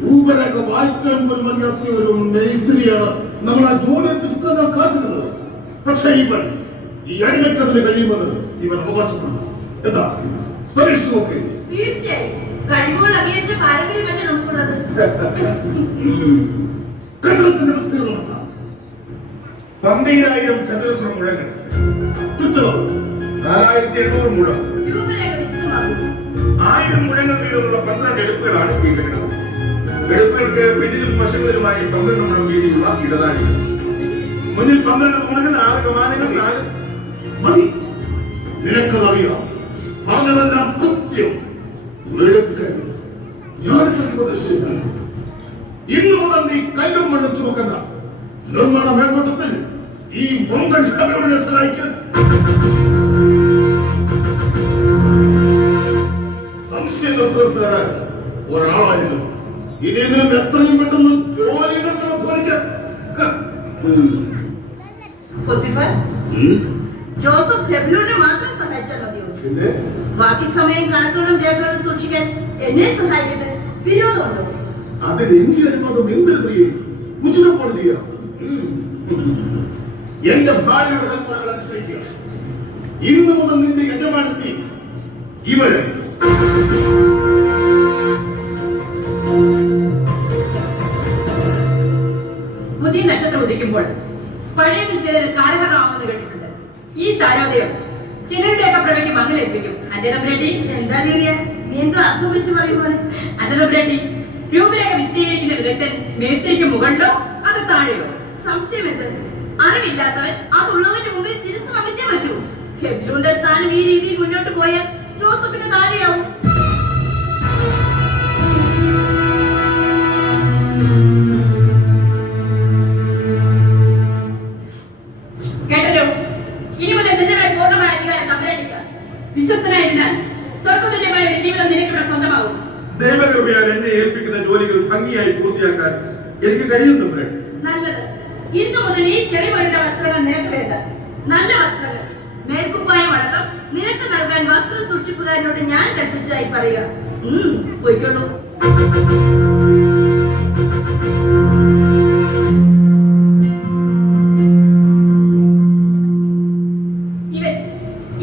രൂപരേഖ വായിക്കാൻ പോലും അറിയാത്ത ഒരു മേസ്ത്രിയാണ് നമ്മൾ ആ ജോലി പുസ്തകങ്ങൾ കാത്തിരുന്നത്. പക്ഷേ ഇവൻ ഈ അടിമക്കതിന് കഴിയുമെന്ന് ഇവൻ അവകാശപ്പെടുന്നു. എന്താ പരീക്ഷ നോക്കി? തീർച്ചയായും കഴിവുകൾ അംഗീകരിച്ച പാരമ്പര്യമല്ലേ നമുക്കുള്ളത്. കെട്ടിടത്തിന്റെ വിസ്തീർണം 12,000 ചതുരശ്ര മുഴങ്ങൾ, ചുറ്റളവ് 4,800 മുഴം, രൂപരേഖ വിശദമാകുന്നു. 1000 മുഴങ്ങൾ വീതമുള്ള 12 എടുപ്പുകളാണ് ഈ കെട്ടിടം. എടുപ്പുകൾക്ക് പിന്നിലും വശങ്ങളിലുമായി 12 മുഴം വീതിയുള്ള ഇടനാഴികൾ. മുന്നിൽ 12 തൂണുകൾ, 6 കമാനങ്ങൾ, 4 മതി. നിനക്കതറിയാം. പറഞ്ഞതെല്ലാം കൃത്യം. ഞാൻ ഉപദേശിക്കാൻ ഇന്നു മുതൽ നീ കല്ലും മണ്ണും ചുമക്കണ്ട. നിർമ്മാണ മേൽനോട്ടത്തിൽ ഈ മൊങ്കൻ ഷാബിയുടെ സഹായിക്കാൻ സംശയങ്ങൾ തീർത്തേറാൻ ഒരാളായിരുന്നു. ഇതിന് എത്രയും പെട്ടെന്ന് ജോലി അധ്വാനിക്കാൻ. പൊത്തിഫർ, ജോസഫ് ഹെബ്ലൂണിനെ മാത്രം സഹായിച്ചാൽ മതിയോ? പിന്നെ ബാക്കി സമയം കണക്കുകളും രേഖകളും സൂക്ഷിക്കാൻ എന്നെ സഹായിക്കട്ടെ. വിരോധമുണ്ടോ? അതിന് എനിക്ക് അനുവാദം എന്തിനു പ്രിയേ? ഉചിതം കോടതിയാ. എന്റെ ഭാര്യയുടെ കൽപ്പനകൾ അനുസരിക്കുക. ഇന്നു മുതൽ നിന്റെ യജമാനത്തി ഇവര്. പുതിയ നക്ഷത്രം ഉദിക്കുമ്പോൾ പഴയ ചിലർ കാലഹരണമാണെന്ന് കേട്ടിട്ടുണ്ട്. ഈ താരോദയം ചിലരുടെയൊക്കെ പ്രവയ്ക്ക് മങ്ങലേൽപ്പിക്കും. അല്ലേ തമ്പുരാട്ടി? എന്താ നീ എന്തോ അർത്ഥം വെച്ച് പറയും പോലെ. അല്ല തമ്പുരാട്ടി, രൂപരേഖ വിശദീകരിക്കുന്ന വിദഗ്ധൻ മേസ്ത്രിക്ക് മുകളിലോ അത് താഴെയോ? സംശയം എന്ത്? അറിവില്ലാത്തവൻ അതുള്ളവന്റെ മുമ്പിൽ ശിരസ് നമിച്ചേ പറ്റൂ. ഹെബ്ലൂന്റെ സ്ഥാനം ഈ രീതിയിൽ മുന്നോട്ട് പോയാൽ ജോസഫിന് താഴെയാവും. ജീവിതം നിനക്കിവിടെ സ്വന്തമാകും. ദൈവകൃപയാൽ എന്നെ ഏൽപ്പിക്കുന്ന ജോലികൾ ഭംഗിയായി പൂർത്തിയാക്കാൻ എനിക്ക് കഴിയുന്നു. നല്ലത്. ഇന്നു മുതൽ ഈ ചെളിമഴുണ്ട വസ്ത്രങ്ങൾ നിനക്ക് വേണ്ട. നല്ല വസ്ത്രങ്ങൾ, മേൽക്കുപ്പായം അടക്കം നിനക്ക് നൽകാൻ വസ്ത്ര സൂക്ഷിപ്പുകാരനോട് ഞാൻ കൽപ്പിച്ചായി പറയുക. പോയിക്കോളൂ.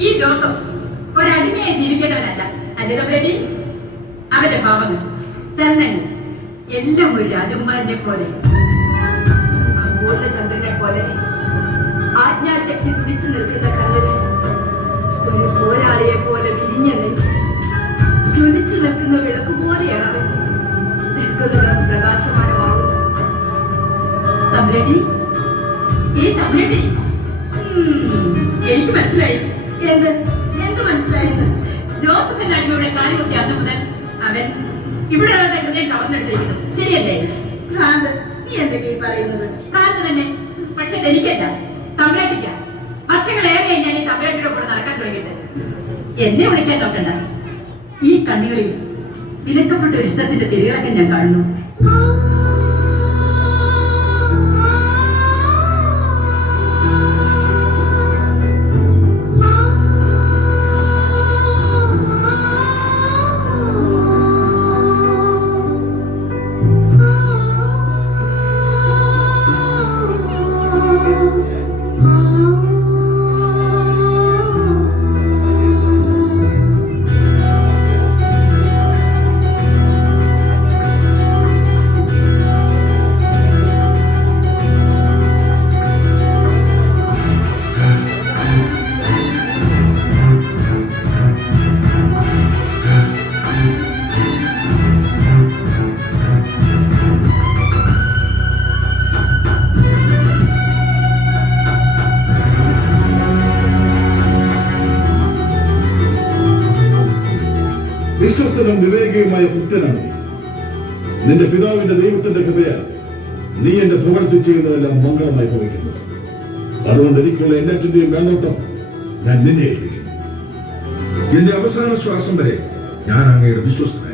ഈ ജോസഫ് ഒരടിമയായി ജീവിക്കേണ്ടവനല്ല. അല്ലേ തമ്പുരാട്ടി? അവന്റെ ഭാവങ്ങൾ, ചലനങ്ങൾ എല്ലാം ഒരു രാജകുമാരനെ പോലെ, ചന്ദ്രനെ പോലെ, ആജ്ഞാശക്തി തുടിച്ചു നിൽക്കുന്ന കണ്ണുകൾ, ഒരു പോരാളിയെ പോലെ വിരിഞ്ഞ നെഞ്ച്, ജ്വലിച്ചു നിൽക്കുന്ന വിളക്ക് പോലെയാണ് അവൻ. നിൽക്കുന്നിടം പ്രകാശമാനമാകും. തമ്പുരാട്ടി, ഈ തമ്പുരാട്ടി, എനിക്ക് മനസ്സിലായി. എന്ത് മനസ്സിലായെന്ന്? ജോസഫിന്റെ അടിമയുടെ കാലുകുത്തി അന്ന് മുതൽ അവൻ ഇവിടെ ഹൃദയം കവർന്നെടുത്തിരിക്കുന്നു. ശരിയല്ലേ? ഭ്രാന്ത്. നീ എന്തൊക്കെയാ പറയുന്നത്? ഭ്രാന്ത് തന്നെ. പക്ഷെ എനിക്കല്ല, തമ്പുരാട്ടിക്ക. വർഷങ്ങളേറെ ഞാൻ ഈ തമ്പുരാട്ടിയുടെ കൂടെ നടക്കാൻ തുടങ്ങിയിട്ട്. എന്നെ വിളിക്കാൻ നോക്കണ്ട. ഈ കണ്ണുകളിൽ വിലക്കപ്പെട്ട ഒരു ഇഷ്ടത്തിന്റെ തിരികളൊക്കെ ഞാൻ കാണുന്നു. വിശ്വസ്തനും വിവേകിയുമായ പുത്രനാണ് നീ. നിന്റെ പിതാവിന്റെ ദൈവത്തിന്റെ കൃപയാൽ നീ എന്റെ പ്രവൃത്തി ചെയ്യുന്നതെല്ലാം മംഗളമായി ഭവിക്കുന്നു. അതുകൊണ്ട് എനിക്കുള്ള എല്ലാറ്റിന്റെയും മേൽനോട്ടം ഞാൻ നിന്നെ ഏൽപ്പിക്കുന്നു. എന്റെ അവസാന ശ്വാസം വരെ ഞാൻ അങ്ങയുടെ വിശ്വസ്തനായി.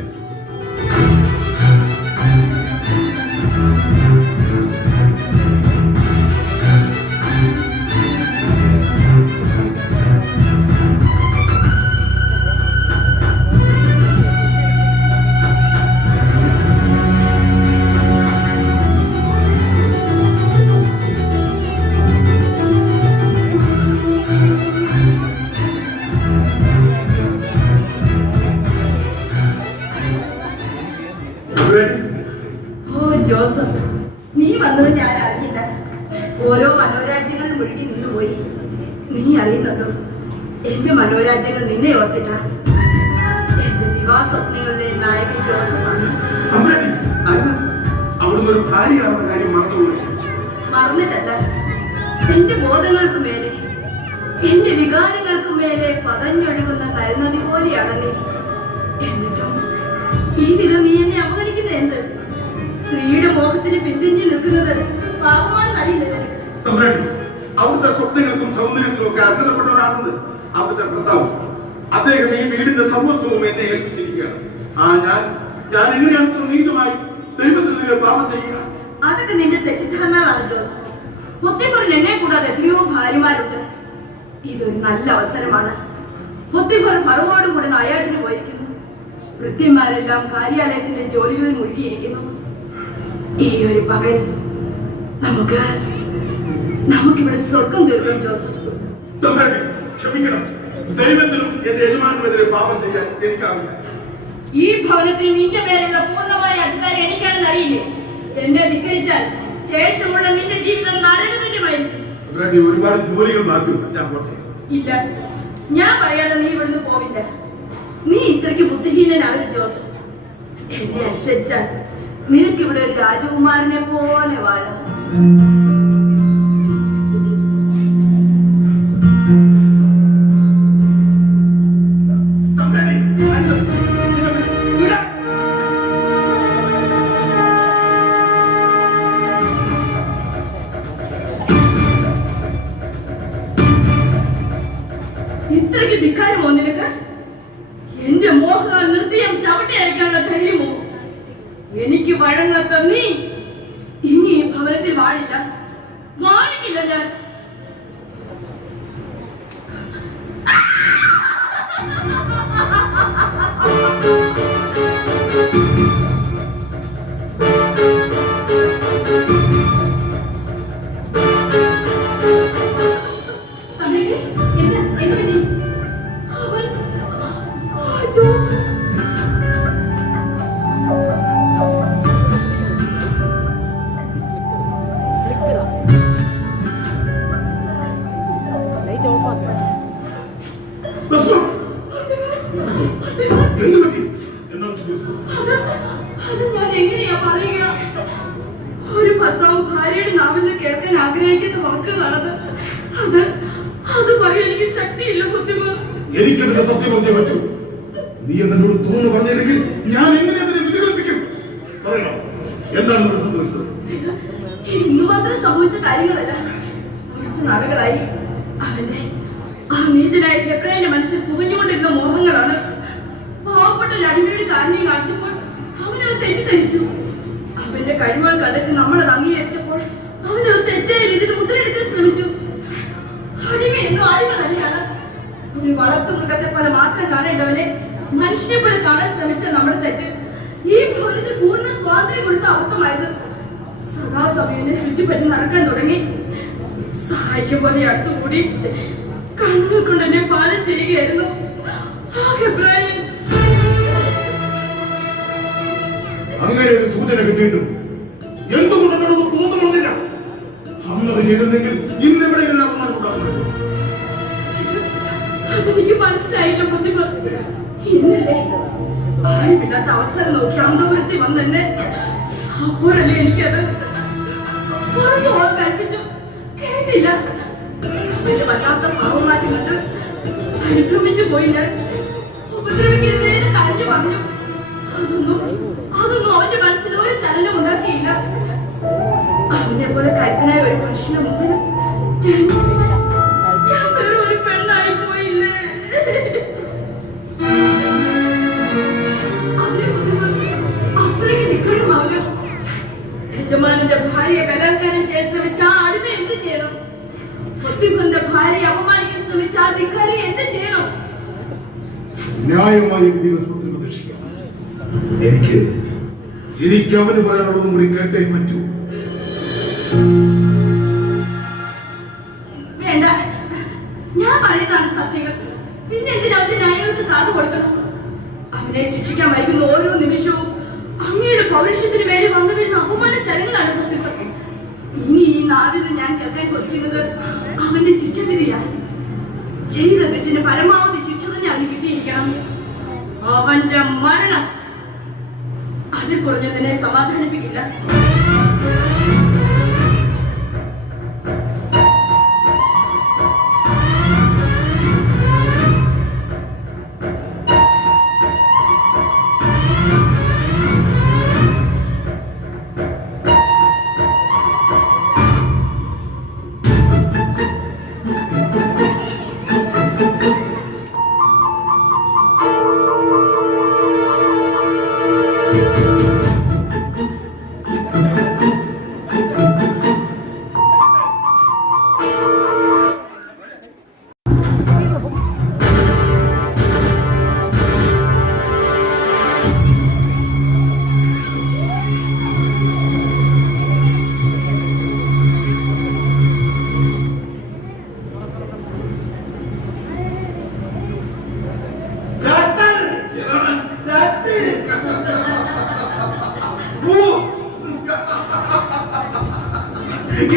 ജോസഫ്, നീ വന്നത് ഞാൻ അറിഞ്ഞില്ല. ഓരോ മനോരാജ്യങ്ങൾ മുഴുകി നിന്നുപോയി. നീ അറിയുന്നുണ്ടോ, എന്റെ മനോരാജ്യങ്ങൾ നിന്നെ ഓർത്തിട്ട. എന്റെ വിവാഹസ്വപ്നങ്ങളിലെ നായകൻ ജോസഫാണ്. അവിടുന്ന് ഒരു ഭാര്യയാണെന്ന കാര്യം മറന്നുപോയി. മറന്നിട്ടല്ല, എന്റെ ബോധങ്ങൾക്ക് മേലെ, എന്റെ വികാരങ്ങൾക്ക് മേലെ പതഞ്ഞൊഴുകുന്ന നരുനദി പോലെയാണ് നീ. എന്നിട്ടും ഈ വിധം നീ എന്നെ അവഗണിക്കുന്ന എന്ത്? സ്ത്രീയുടെ മോഹത്തിന് പിന്തിഞ്ഞു നിൽക്കുന്നത് പാപമാണെന്ന് അറിയില്ല നിനക്ക്. അവിടുത്തെ സ്വപ്നങ്ങൾക്കും സൗന്ദര്യത്തിനും ഒക്കെ അർഹതപ്പെട്ടവരാണെന്ന് അവിടുത്തെ ഭർത്താവ്. അദ്ദേഹം ഈ വീടിന്റെ സർവസ്വവും എന്നെ ഏൽപ്പിച്ചിരിക്കുകയാണ്. ഞാൻ എങ്ങനെയാണ് നീചമായി ദൈവത്തിന് പാപം ചെയ്യുക? അതൊക്കെ നിന്റെ തെറ്റിദ്ധാരണകളാണ് ജോസഫ്. പൊത്തിഫറിന് എന്നെ കൂടാതെ എത്രയോ ഭാര്യമാരുണ്ട്. ഇതൊരു നല്ല അവസരമാണ്. പൊത്തിഫർ ഫറവോട് കൂടെ നായാട്ടിന് പോയിരിക്കുന്നു. വൃത്യന്മാരെല്ലാം കാര്യാലയത്തിന്റെ ജോലികളിൽ മുഴുകിയിരിക്കുന്നു. ഈ ഒരു പകൽ നമുക്കിവിടെ സ്വർഗം തീർക്കാം ജോസഫ്. ക്ഷമിക്കണം, ദൈവത്തിനും എന്റെ യജമാനെതിരെ പാപം ചെയ്യാൻ എനിക്കാവില്ല. ഈ ഭവനത്തിൽ നിന്റെ പേരുള്ള പൂർണ്ണമായ അധികാരം എനിക്കാണെന്ന് അറിയില്ലേ? എന്നെ ധിക്കരിച്ചാൽ ശേഷമുള്ള നിന്റെ ജീവിതം നരകതുല്യമായിരിക്കും. ഒരുപാട് ജോലികൾ ബാക്കിയുണ്ട്, ഞാൻ പോട്ടെ. ഇല്ല, ഞാൻ പറയാതെ നീ ഇവിടുന്ന് പോവില്ല. നീ ഇത്രയ്ക്ക് ബുദ്ധിഹീനനാകരുത് ജോസഫ്. എന്നെ അനുസരിച്ചാൽ നിനക്കിവിടെ ഒരു രാജകുമാരനെ പോലെ വാഴാം. ഇത്രയ്ക്ക് ധിക്കാരമോ നിനക്ക്? എന്റെ മോഹം നിർത്തിയും ചവിട്ടി അരയ്ക്കാനുള്ള ധൈര്യമോ? എനിക്ക് വഴങ്ങാത്ത നീ ഇനി ഈ ഭവനത്തിൽ വാഴില്ല, വാഴിക്കില്ല ഞാൻ. എന്താണ് സംഭവിച്ചത്? അത് ഞാൻ എങ്ങനെയാ പറയുക? ഒരു ഭർത്താവ് ഭാര്യയുടെ നാവിൽ നിന്ന് കേൾക്കാൻ ആഗ്രഹിക്കുന്ന വാക്കുകളാണത്. അത് പറയാൻ എനിക്ക് ശക്തിയില്ല ബുദ്ധിമ. എനിക്കതിന്റെ സത്യം പറഞ്ഞേ പറ്റൂ. നീ എന്നോട് തോന്നു പറഞ്ഞില്ലെങ്കിൽ ഞാൻ എങ്ങനെ അതിനെ വിധികൽപ്പിക്കും? പറയണോ, എന്താണ് ഇവിടെ സംഭവിച്ചത്? ഇന്ന് മാത്രം സംഭവിച്ച കാര്യങ്ങളല്ല, കുറച്ച് നാളുകളായി അവന്റെ ആ നീചനായ ഹെബ്രായന്റെ മനസ്സിൽ പുകഞ്ഞുകൊണ്ടിരുന്ന മോഹങ്ങളാണ്. പാവപ്പെട്ട ഒരു അടിമയുടെ കാരണി കാണിച്ചപ്പോൾ അവനത് തെറ്റിദ്ധരിച്ചു. അവന്റെ കഴിവുകൾ കണ്ടെത്തി നമ്മളത് അംഗീകരിച്ചപ്പോൾ അവനത് തെറ്റായ രീതിയിൽ മുദ്രയെടുക്കാൻ ശ്രമിച്ചു. അടിമയെന്നും അടിമ തന്നെയാണ്. ഒരു വളർത്തു മൃഗത്തെ പോലെ മാത്രം കാണേണ്ടവനെ മനുഷ്യനെ പോലെ കാണാൻ ശ്രമിച്ച നമ്മുടെ തെറ്റ് ഈ ഭവനത്തിൽ പൂർണ്ണ സ്വാതന്ത്ര്യം കൊടുത്ത അബദ്ധമായത്. സദാസമയനെ ചുറ്റിപ്പറ്റി നടക്കാൻ തുടങ്ങി. സഹായിക്കും പോലെ അടുത്തുകൂടി കണ്ണുകൾ കൊണ്ട് എന്നെ പാലം ചെയ്യുകയായിരുന്നു ആ ഹെബ്രായൻ. അങ്ങനെ ഒരു സൂചന കിട്ടിയിട്ടും എന്തുകൊണ്ടെന്നത് തോന്നുന്നില്ല. അന്നത് ചെയ്തില്ലെങ്കിൽ ഇന്നിവിടെ എല്ലാം ഉണ്ടാകുന്നത്. അതെനിക്ക് മനസ്സിലായില്ല ബുദ്ധിമ. ഇന്നലെ ആരുമില്ലാത്ത അവസരം നോക്കി അന്തപുരത്തിൽ വന്നെന്നെ. അപ്പോഴല്ലേ എനിക്കത് പുറത്തു പോകാൻ കൽപ്പിച്ചു. കേട്ടില്ല. എന്റെ വല്ലാത്ത ഭാവമാറ്റം കണ്ട് പരിഭ്രമിച്ചു പോയി ഞാൻ. ഉപദ്രവിക്കരുതേന്ന് കരഞ്ഞു പറഞ്ഞു. അതൊന്നും അവന്റെ മനസ്സിൽ ഒരു ചലനം ഉണ്ടാക്കിയില്ല. അവനെ പോലെ കരുത്തനായ ഒരു മനുഷ്യന്റെ മുമ്പിൽ ഞാൻ വെറും ഒരു പെണ്ണായി പോയില്ലേ. അത്രയ്ക്ക് നിക്കണമാവോ? യജമാനന്റെ ഭാര്യയെ ബലാത്കാരം ചെയ്യാൻ ശ്രമിച്ച ആ അടിമ എന്ത് ചെയ്യണം? പൊത്തിക്കൊണ്ട ഭാര്യയെ അപമാനിക്കാൻ ശ്രമിച്ച ആ ധിക്കാരിയെ എന്ത് ചെയ്യണം? ന്യായമായ വിധിവസ്തുത്തിൽ പ്രതീക്ഷിക്കാം. എനിക്ക് അവന് പറയാനുള്ളതും കൂടി കേട്ടേ പറ്റൂ. വേണ്ട, ഞാൻ പറയുന്നതാണ് സത്യങ്ങൾ. പിന്നെ എന്തിനാ അവന്റെ ന്യായങ്ങൾക്ക് കാത്തു കൊടുക്കണം? അവനെ ശിക്ഷിക്കാൻ വൈകുന്ന ഓരോ നിമിഷവും അങ്ങയുടെ പൗരുഷത്തിന് മേലെ വന്നു വീഴുന്ന അപമാന ശരങ്ങളാണ് ബുദ്ധിമുട്ട്. ഇനി ഈ നാവിൽ ഞാൻ കേൾക്കാൻ കൊതിക്കുന്നത് അവന്റെ ശിക്ഷാവിധിയാണ്. ചെയ്ത തെറ്റിന് പരമാവധി ശിക്ഷ തന്നെ അവന് കിട്ടിയിരിക്കണം. അവന്റെ മരണം അതിൽ കുറഞ്ഞതിനെ സമാധാനിപ്പിക്കില്ല.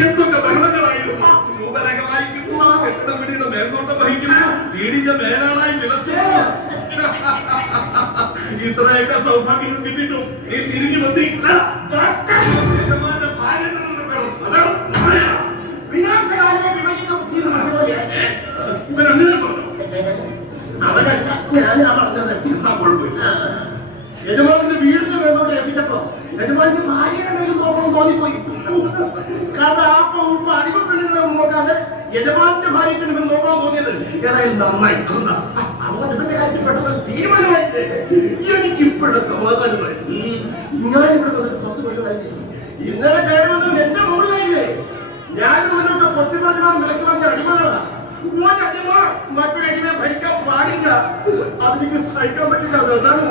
എന്തൊക്കെ ബഹളങ്ങളായിരുന്നു. രൂപരേഖ വായിക്കുന്നു, ആ കെട്ടിടപ്പണിയുടെ മേൽനോട്ടം വഹിക്കുന്നു, വീടിന്റെ മേലാളായി വിലസുന്നു. ഇത്രയൊക്കെ സൗഭാഗ്യങ്ങൾ കിട്ടിയിട്ടും നീ തിരിഞ്ഞു വന്നി വിനാശകാലയെ വിഭജിക്കുന്ന ബുദ്ധി എന്ന് പറഞ്ഞ പോലെ ഇവരങ്ങനെ പറഞ്ഞു. അവനല്ല ഞാനാ പറഞ്ഞത്. എന്താ കുഴപ്പമില്ല. യജമാനന്റെ വീടിന്റെ മേലോട്ട് ഏൽപ്പിച്ചപ്പോ യജമാനന്റെ ഭാര്യയുടെ മേലും നോക്കണം തോന്നിപ്പോയി. കാരണം ആ അടിമപ്പെണ്ണുകളെ നോക്കാതെ യജമാനന്റെ ഭാര്യത്തിന് മേൽ നോക്കണം തോന്നിയത് ഏതായാലും നന്നായി. അങ്ങോട്ട് ഇവന്റെ കാര്യത്തിൽ പെട്ടെന്ന് തീരുമാനമായില്ലേ? എനിക്കിപ്പോഴും സമാധാനമായി. ഞാനിവിടെ വന്നിട്ട് 10 കൊല്ലമായില്ലേ? ഇന്നലെ കാര്യമൊന്നും എന്റെ മുകളിലായില്ലേ? ഞാനും ഇവനൊക്കെ പൊത്തിപ്പറഞ്ഞ വിലക്ക് പറഞ്ഞ അടിമകളാ. ഒരടിമ മറ്റൊരടിമയെ ഭരിക്കാൻ പാടില്ല. അതെനിക്ക് സഹിക്കാൻ പറ്റില്ല. അതാണ്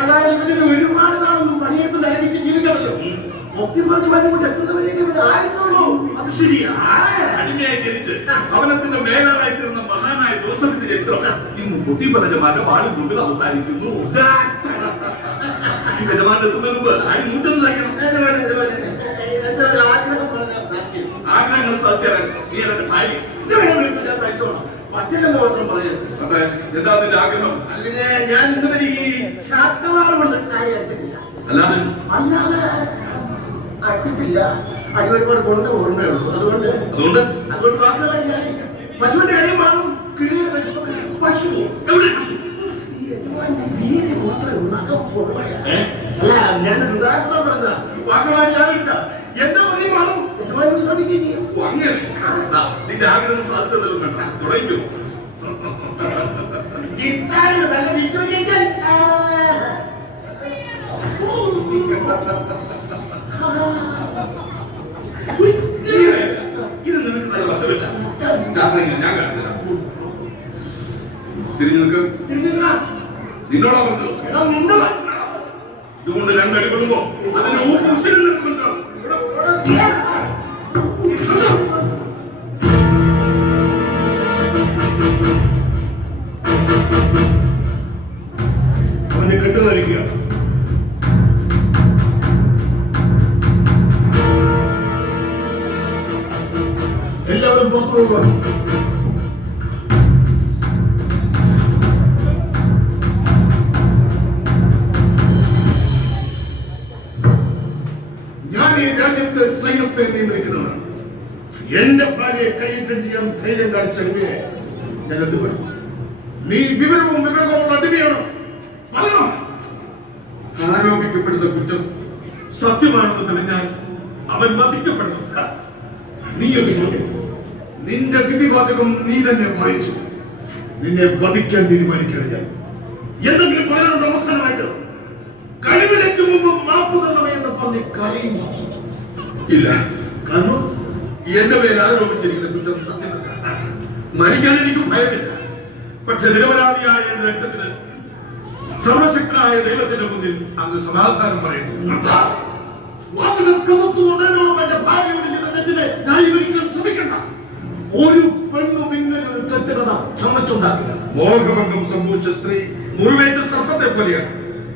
ഏതായാലും ഇവന് ഒരുപാട് നാളൊന്നും പണിയെടുത്ത് ലഭിച്ച് ജീവിക്കണല്ലോ. പൊത്തിപ്പറഞ്ഞ കൊണ്ട് എത്തുന്നവരേക്ക് ഇവന് ആയുസുള്ളൂ. അത് ശരിയാ. അടിമയായി ജനിച്ച് ഭവനത്തിന്റെ മേലായി തീർന്ന മഹാനായ ജോസഫിന്റെ ചരിത്രം ഇന്ന് പൊത്തിപ്പറഞ്ഞമാരുടെ വാളും മുമ്പിൽ അവസാനിക്കുന്നു. യജമാന്റെ എത്തുന്നതിന് മുമ്പ് അടി നൂറ്റൊന്ന് തയ്ക്കണം. എന്റെ ഒരു ആഗ്രഹം പറഞ്ഞാൽ സാധിക്കും. ആഗ്രഹങ്ങൾ സാധിച്ചാൽ നീ എന്റെ ഭാര്യ ഇത് വേണം വിളിച്ചു ഞാൻ സഹിച്ചോളാം. പറ്റില്ലെന്ന് മാത്രം പറയരുത്. അതെ, എന്താ നിന്റെ ആഗ്രഹം? അതിനെ ഞാൻ ഇന്നുവരെ ഈ ചാട്ടവാറ് കൊണ്ട് കാര്യം അടിച്ചിട്ടില്ല. അല്ലാതെ അല്ലാതെ അടിച്ചിട്ടില്ല. അടി ഒരുപാട് കൊണ്ട് ഓർമ്മയുള്ളൂ. അതുകൊണ്ട് വാക്കുകളായി ഞാൻ അടിക്കാം. പശുവിന്റെ കടിയും മാറും. കിളിയുടെ വിശപ്പ്. പശു എവിടെ? പശു ഈ യജമാന്റെ വീതി മാത്രമേ ഉള്ളൂ. അല്ല, ഞാൻ ഉദാഹരണം പറഞ്ഞ വാക്കുകളായി ഞാൻ അടിച്ച എന്റെ മതി മാറും. യജമാനെ ശ്രമിക്കുകയും ചെയ്യും. അങ്ങനെ നിന്റെ ആഗ്രഹം സാധിച്ചതെല്ലാം വേണ്ട തുടങ്ങിക്കോ. ഇതാണ് നല്ല വിറ്റുവയ്ക്കാൻ. ഇത് നിനക്ക് നല്ല വശമില്ല. ഞാൻ കാണിച്ചതാ. തിരിഞ്ഞു നിൽക്ക്. നിന്നോടാ പറഞ്ഞത്. ഇതുകൊണ്ട് രണ്ടടി കൊള്ളുമ്പോ അതിന്റെ അവനെ കെട്ടുന്നരിക്കുക. എല്ലാവരും പുറത്തു പോകുക. ഞാൻ ഈ രാജ്യത്തെ സൈന്യത്തെ നിയന്ത്രിക്കുന്നവരാണ്. എന്റെ ഭാര്യയെ കൈയേറ്റം ചെയ്യാൻ ധൈര്യം കാണിച്ചടിമയെ ഞാൻ എന്ത് വേണം? നീ വിവരവും വിവേകമുള്ള അടിമയാണ്. പറയണം. ആരോപിക്കപ്പെടുന്ന കുറ്റം സത്യമാണെന്ന് തെളിഞ്ഞാൽ അവൻ വധിക്കപ്പെടുന്നു. നീ ഒരു ചോദ്യം. നിന്റെ വിധിവാചകം നീ തന്നെ വായിച്ചു. നിന്നെ വധിക്കാൻ തീരുമാനിക്കുകയാണ് ഞാൻ. എന്തെങ്കിലും പറയാനുണ്ട് അവസാനമായിട്ട്? കഴിവിലേക്ക് മുമ്പ് മാപ്പ് തന്നവ എന്ന് പറഞ്ഞ് കരയുന്നു. ഇല്ല, കാരണം എന്റെ പേര് ആരോപിച്ചിരിക്കുന്ന കുറ്റം സത്യമല്ല. മരിക്കാൻ എനിക്ക് ഭയമില്ല. പക്ഷെ നിരപരാധിയായ എന്റെ രക്തത്തിന് സർവശക്തനായ ദൈവത്തിന്റെ മുന്നിൽ അങ്ങ് സമാധാനം പറയുന്നു. വാചകം കസത്തുകൊണ്ട് എന്നോടും എന്റെ ഭാര്യയോട് ചെയ്ത തെറ്റിനെ ന്യായീകരിക്കാൻ ശ്രമിക്കണ്ട. ഒരു പെണ്ണും ഇങ്ങനെ ഒരു കെട്ടുകഥ ചമച്ചുണ്ടാക്കില്ല. മോഹഭംഗം സംഭവിച്ച സ്ത്രീ മുറിവേറ്റ സർപ്പത്തെ പോലെയാണ്.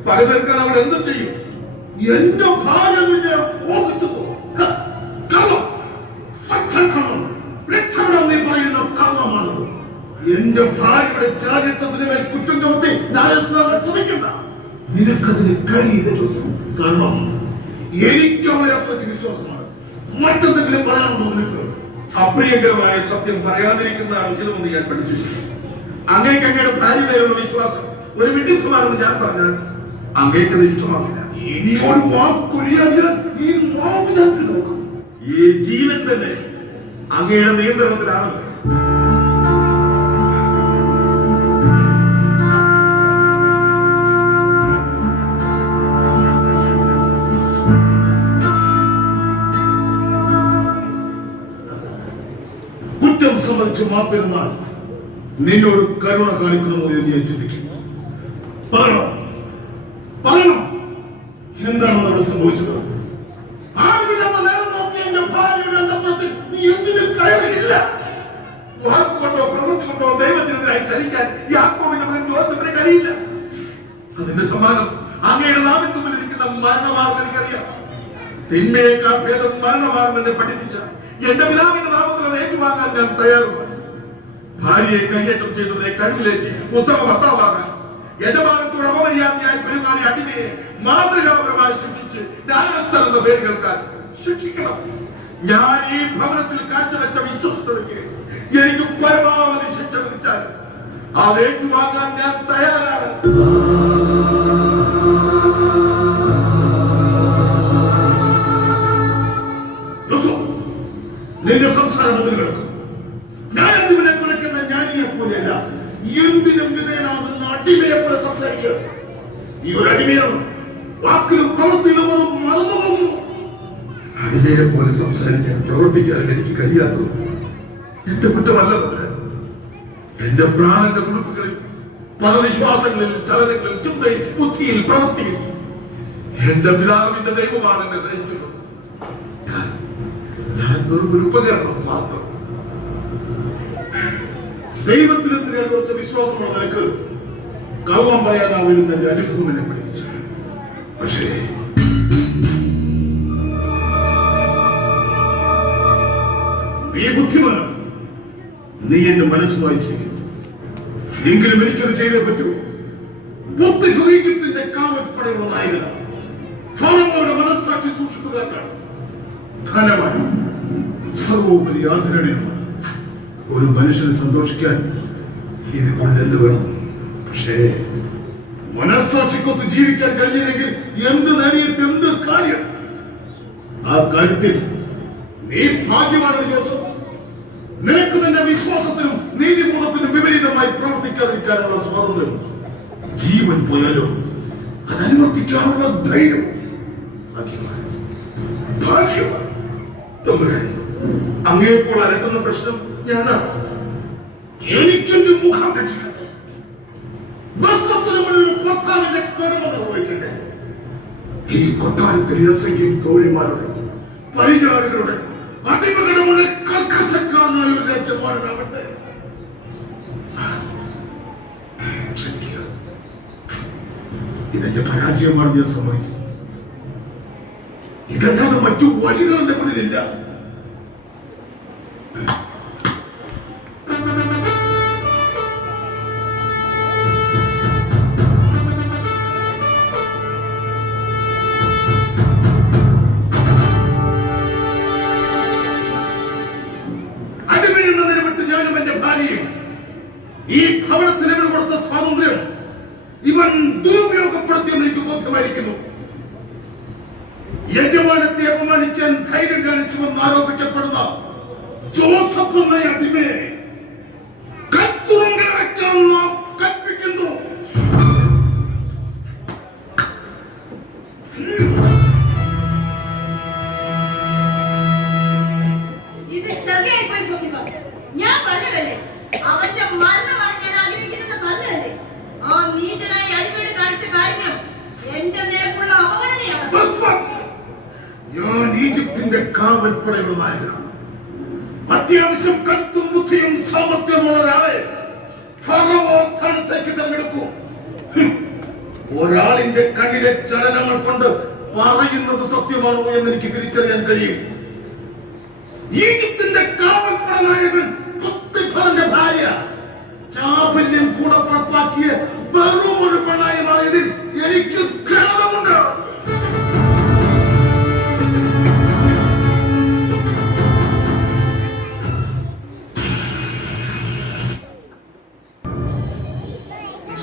പക തീർക്കാൻ അവൾ എന്തും ചെയ്യും. എന്റെ ഭാര്യ നിന്നെ മോഹിച്ചു. കള്ളം, പച്ചക്കള്ളം, രക്ഷപ്പെടാൻ നീ പറയുന്ന കള്ളമാണത്. എന്റെ ഭാര്യയുടെ ചാരിത്രത്തിന് മേൽ കുറ്റം ചുമത്തി ന്യായസ്ഥാനം ശ്രമിക്കണ്ട. നിനക്കതിന് കഴിയില്ല ജോസഫ്. കാരണം എനിക്ക് അവളെ അത്രയ്ക്ക് വിശ്വാസമാണ്. മറ്റെന്തെങ്കിലും പറയാനുണ്ടോ നിനക്ക്? അപ്രിയകരമായ സത്യം പറയാതിരിക്കുന്നതാണ് ഉചിതമെന്ന് ഞാൻ പഠിച്ചിട്ടുണ്ട്. അങ്ങേക്ക് അങ്ങയുടെ ഭാര്യ പേരുള്ള വിശ്വാസം ഒരു വിഡിത്തമാണെന്ന് ഞാൻ പറഞ്ഞാൽ അങ്ങേക്കത് ഇഷ്ടമാവില്ല. ഇനി ഒരു വാക്കൊഴിയാൽ ഈ നാവ് ഞാൻ നോക്കും. ഈ ജീവൻ തന്നെ അങ്ങയുടെ നിയന്ത്രണത്തിലാണല്ലോ. കുറ്റം സംബന്ധിച്ച് മാപ്പിരുന്നാൽ നിന്നോട് കരുണ കാണിക്കണമോ എന്ന് ഞാൻ ചിന്തിക്കുന്നു. പറയണം എന്താണ് അവിടെ സംഭവിച്ചത്? ആരുമില്ലാത്ത നേരം നോക്കി എന്റെ ഭാര്യയുടെ അന്തഃപുരത്തിൽ നീ എന്തിനും കയറിയില്ല. വാക്കുകൊണ്ടോ പ്രവൃത്തി കൊണ്ടോ ദൈവത്തിനെതിരായി ചലിക്കാൻ യാക്കോബിന്റെ മകൻ ജോസഫിന് കഴിയില്ല. അതിന്റെ സമ്മാനം അങ്ങയുടെ നാവിൻ തുമ്പിൽ ഇരിക്കുന്ന മരണമാണെന്ന് എനിക്കറിയാം. തിന്മയേക്കാൾ ഭേദം മരണമാണെന്ന് പഠിപ്പിച്ച എന്റെ പിതാവിന്റെ നാമത്തിൽ അത് ഏറ്റുവാങ്ങാൻ ഞാൻ തയ്യാറുമാണ്. ഭാര്യയെ കയ്യേറ്റം ചെയ്തവരെ കഴിവിലേക്ക് ഉത്തമ ഭർത്താവാകാൻ യജമാനത്തോട് അപമര്യാദയായി പെരുമാറിയ അടിമയെ മാതൃകാപരമായി ശിക്ഷിച്ച് ന്യായസ്ഥലം എന്ന പേര് കേൾക്കാൻ ശിക്ഷിക്കണം. ഞാൻ ഈ ഭവനത്തിൽ കാഴ്ചവെച്ച വിശ്വസ്തതയ്ക്ക് എനിക്ക് പരമാവധി ശിക്ഷ വിധിച്ചാൽ അത് ഏറ്റുവാങ്ങാൻ ഞാൻ തയ്യാറാണ്. നിന്റെ സംസാരം അതിൽ കിടക്കുന്നു. ന്യായാധിപനെ കുലയ്ക്കുന്ന ജ്ഞാനിയെ പോലെയല്ല. എന്തിനും വിധേയനാണ് നീ ഒരു അടിമയാണ്. വാക്കിലും പ്രവൃത്തിയിലും അത് മറന്നു പോകുന്നു. അതിനെ പോലെ സംസാരിക്കാൻ പ്രവർത്തിക്കാനും എനിക്ക് കഴിയാത്തത് എന്റെ കുറ്റമല്ല. എന്റെ പ്രാണന്റെ തുടുപ്പുകളിൽ, പല വിശ്വാസങ്ങളിൽ, ചലനങ്ങളിൽ, ചിന്തയിൽ, ബുദ്ധിയിൽ, പ്രവൃത്തിയിൽ എന്റെ പിതാവിന്റെ ദൈവമാണ് എന്നെ നയിക്കുന്നത്. ഞാൻ വെറും ഒരു ഉപകരണം മാത്രം. ദൈവത്തിനെതിരെ അടിവച്ച വിശ്വാസമുള്ള നിനക്ക് കള്ളം പറയാനാവില്ലെന്ന് എന്റെ അനുഭവം എന്നെ പഠിപ്പിച്ചു. പക്ഷേ നീ ബുദ്ധിമാനാണ്. നീ എന്റെ മനസ്സുമായി ചെയ്യുന്നു. എങ്കിലും എനിക്കത് ചെയ്തേ പറ്റൂ. ഈജിപ്തിന്റെ കാവൽപ്പടയുള്ള നായകനാണ്. ഫറവോയുടെ മനസ്സാക്ഷി സൂക്ഷിപ്പുകാരനാണ്. ധനവാനും സർവോപരി ആദരണീയമാണ്. ഒരു മനുഷ്യനെ സന്തോഷിക്കാൻ ഇത് കൊണ്ട് എന്ത് വേണം? പക്ഷേ മനസ്സാക്ഷിക്കൊത്ത് ജീവിക്കാൻ കഴിഞ്ഞില്ലെങ്കിൽ എന്ത് നേടിയിട്ട് എന്ത് കാര്യം? ആ കാര്യത്തിൽ നീ ഭാഗ്യമാണ് ജോസഫ്. നിനക്ക് തന്നെ വിശ്വാസത്തിനും നീതിബോധത്തിനും വിപരീതമായി പ്രവർത്തിക്കാതിരിക്കാനുള്ള സ്വാതന്ത്ര്യമുണ്ട്. ജീവൻ പോയാലോ അത് അനുവർത്തിക്കാനുള്ള ധൈര്യം ഭാഗ്യമാണ്. അങ്ങേപ്പോൾ അലട്ടുന്ന പ്രശ്നം ഞാനാണ്. എനിക്കെന്റെ മുഖം രക്ഷിക്കട്ടെ. ഭർത്താവിന്റെ കടമ നിർവഹിക്കട്ടെ. ഈ കൊട്ടാരത്തിൽ എസ്ഐയും തോഴിമാരുടെ, പരിചാരകരുടെ, അടിമകളുടെ മുന്നിൽ കർക്കശക്കാരനായ ഒരു രാജ്യമാനാവട്ടെ. ഇതെന്റെ പരാജയമാണ്. ഞാൻ സമ്മതിക്കുന്നു. ഇതല്ലാതെ മറ്റു വഴികളുടെ മുന്നിലില്ല. അടിമയെന്നതിനെ വിട്ട് ഞാനും എന്റെ ഭാര്യയും ഈ ഭവനത്തിന് ഇവന് കൊടുത്ത സ്വാതന്ത്ര്യം ഇവൻ ദുരുപയോഗപ്പെടുത്തിയെന്ന് എനിക്ക് ബോധ്യമായിരിക്കുന്നു. യജമാനത്തെ അപമാനിക്കാൻ ധൈര്യം കാണിച്ചുവെന്ന് ആരോപിക്കപ്പെടുന്ന ജോസഫ് എന്ന അടിമയെ കൽത്തുറുങ്കിൽ വയ്ക്കാൻ നാം കൽപ്പിക്കുന്നു. ഇത് ചകയായി പോയി പോത്തിഫർ. ഞാൻ പറഞ്ഞതല്ലേ, അവന്റെ മരണമാണ് ഞാൻ ആഗ്രഹിക്കുന്നത് പറഞ്ഞതല്ലേ. ആ നീചനായ അടിമയോട് കാണിച്ച കാര്യം എന്റെ നേർക്കുള്ള അവഗണനയാണ്. ഞാൻ ഈജിപ്തിന്റെ കാവൽപ്പടയുള്ള നായകനാണ്. അത്യാവശ്യം കരുത്തും ബുദ്ധിയും സാമർത്ഥ്യമുള്ള ഒരാളെ ഫറവോ സ്ഥാനത്തേക്ക് തിരഞ്ഞെടുക്കൂ. ഒരാളിന്റെ കണ്ണിലെ ചലനങ്ങൾ കൊണ്ട് പറയുന്നത് സത്യമാണോ എന്ന് എനിക്ക് തിരിച്ചറിയാൻ കഴിയും. ഈജിപ്തിന്റെ കാവൽപ്പട നായകൻ പൊത്തിഫറിന്റെ ഭാര്യ ചാപല്യം കൂടെ പുറപ്പാക്കിയ വെറും ഒരു പെണ്ണായി മാറിയതിൽ എനിക്ക് ഖേദമുണ്ട്.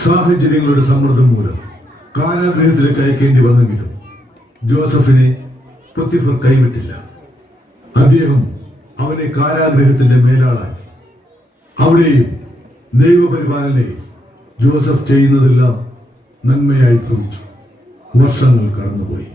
സാഹചര്യങ്ങളുടെ സമ്മർദ്ദം മൂലം കാരാഗൃഹത്തിലേക്ക് അയക്കേണ്ടി വന്നെങ്കിലും ജോസഫിനെ പൊത്തിഫർ കൈവിട്ടില്ല. അദ്ദേഹം അവനെ കാരാഗൃഹത്തിന്റെ മേലാളാക്കി. അവിടെയും ദൈവപരിപാലനയിൽ ജോസഫ് ചെയ്യുന്നതെല്ലാം നന്മയായി ഭവിച്ചു. വർഷങ്ങൾ കടന്നുപോയി.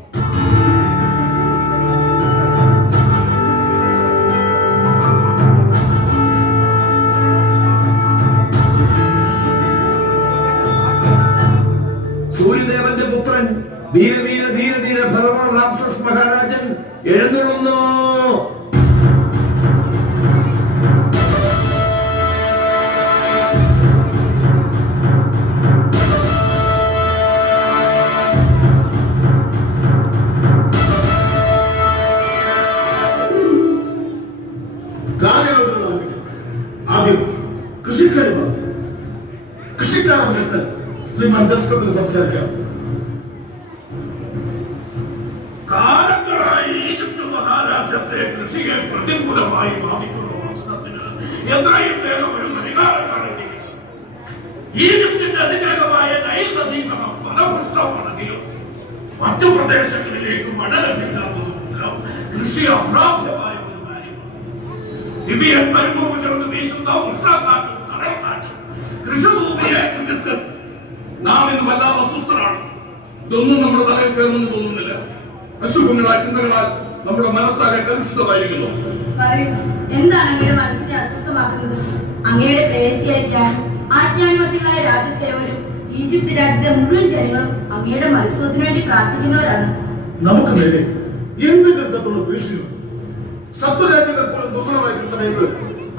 സൂര്യദേവന്റെ പുത്രൻ ധീര ഫറവോൻ റാംസസ് മഹാരാജൻ എഴുന്നള്ളുന്നു. ആദ്യം കൃഷിക്കാരുമാണ്. കൃഷിക്കാരുടെ ശ്രീമാൻ ജസ്കത്തിന് സംസാരിക്കാം. കാലങ്ങളായി ഈജിപ്ത് മഹാരാജ്യത്തെ കൃഷിയെ പ്രതികൂലമായി ബാധിക്കുന്ന പ്രശ്നത്തിന് എത്രയും വേഗം ഒരു പരിഹാരം കാണേണ്ടിയിരിക്കുന്നു. ഈജിപ്തിന്റെ അതിവേഗമായ നൈൽ നദീകരണം ഫലഭൂഷ്ടമാണെങ്കിലും മറ്റു പ്രദേശങ്ങളിലേക്ക് മഴ ലഭിക്കാത്തത് മൂലം കൃഷി അപ്രാപ്യമായ ഒരു കാര്യമാണ്. ലിബിയൻ മരുഭൂമികൾക്ക് വീശുന്ന ഉഷ്ണക്കാറ്റും കടൽക്കാറ്റും കൃഷിഭൂമിയെ നാം ഇന്ന് വല്ലാതെ അസ്വസ്ഥരാണ്. ഇതൊന്നും നമ്മുടെ തലയിൽ കയറുമെന്ന് തോന്നുന്നില്ല. അശുഭങ്ങളായ ചിന്തകളാൽ നമ്മുടെ മനസ്സാകെ കലുഷിതമായിരിക്കുന്നു. പറയൂ, എന്താണ് അങ്ങയുടെ മനസ്സിനെ അസ്വസ്ഥമാക്കുന്നത്? അങ്ങയുടെ പ്രേയസിയായിരിക്കാൻ ആജ്ഞാനുവർത്തികളായ രാജസേവരും ഈജിപ്ത് രാജ്യത്തെ മുഴുവൻ ജനങ്ങളും അങ്ങയുടെ മത്സവത്തിന് വേണ്ടി പ്രാർത്ഥിക്കുന്നവരാണ്. നമുക്ക് നേരെ എന്ത് ഗ്രന്ഥത്തുള്ള ഭീഷണിയും ശത്രുരാജ്യങ്ങൾ പോലും ദുർബലമായിരിക്കുന്ന സമയത്ത്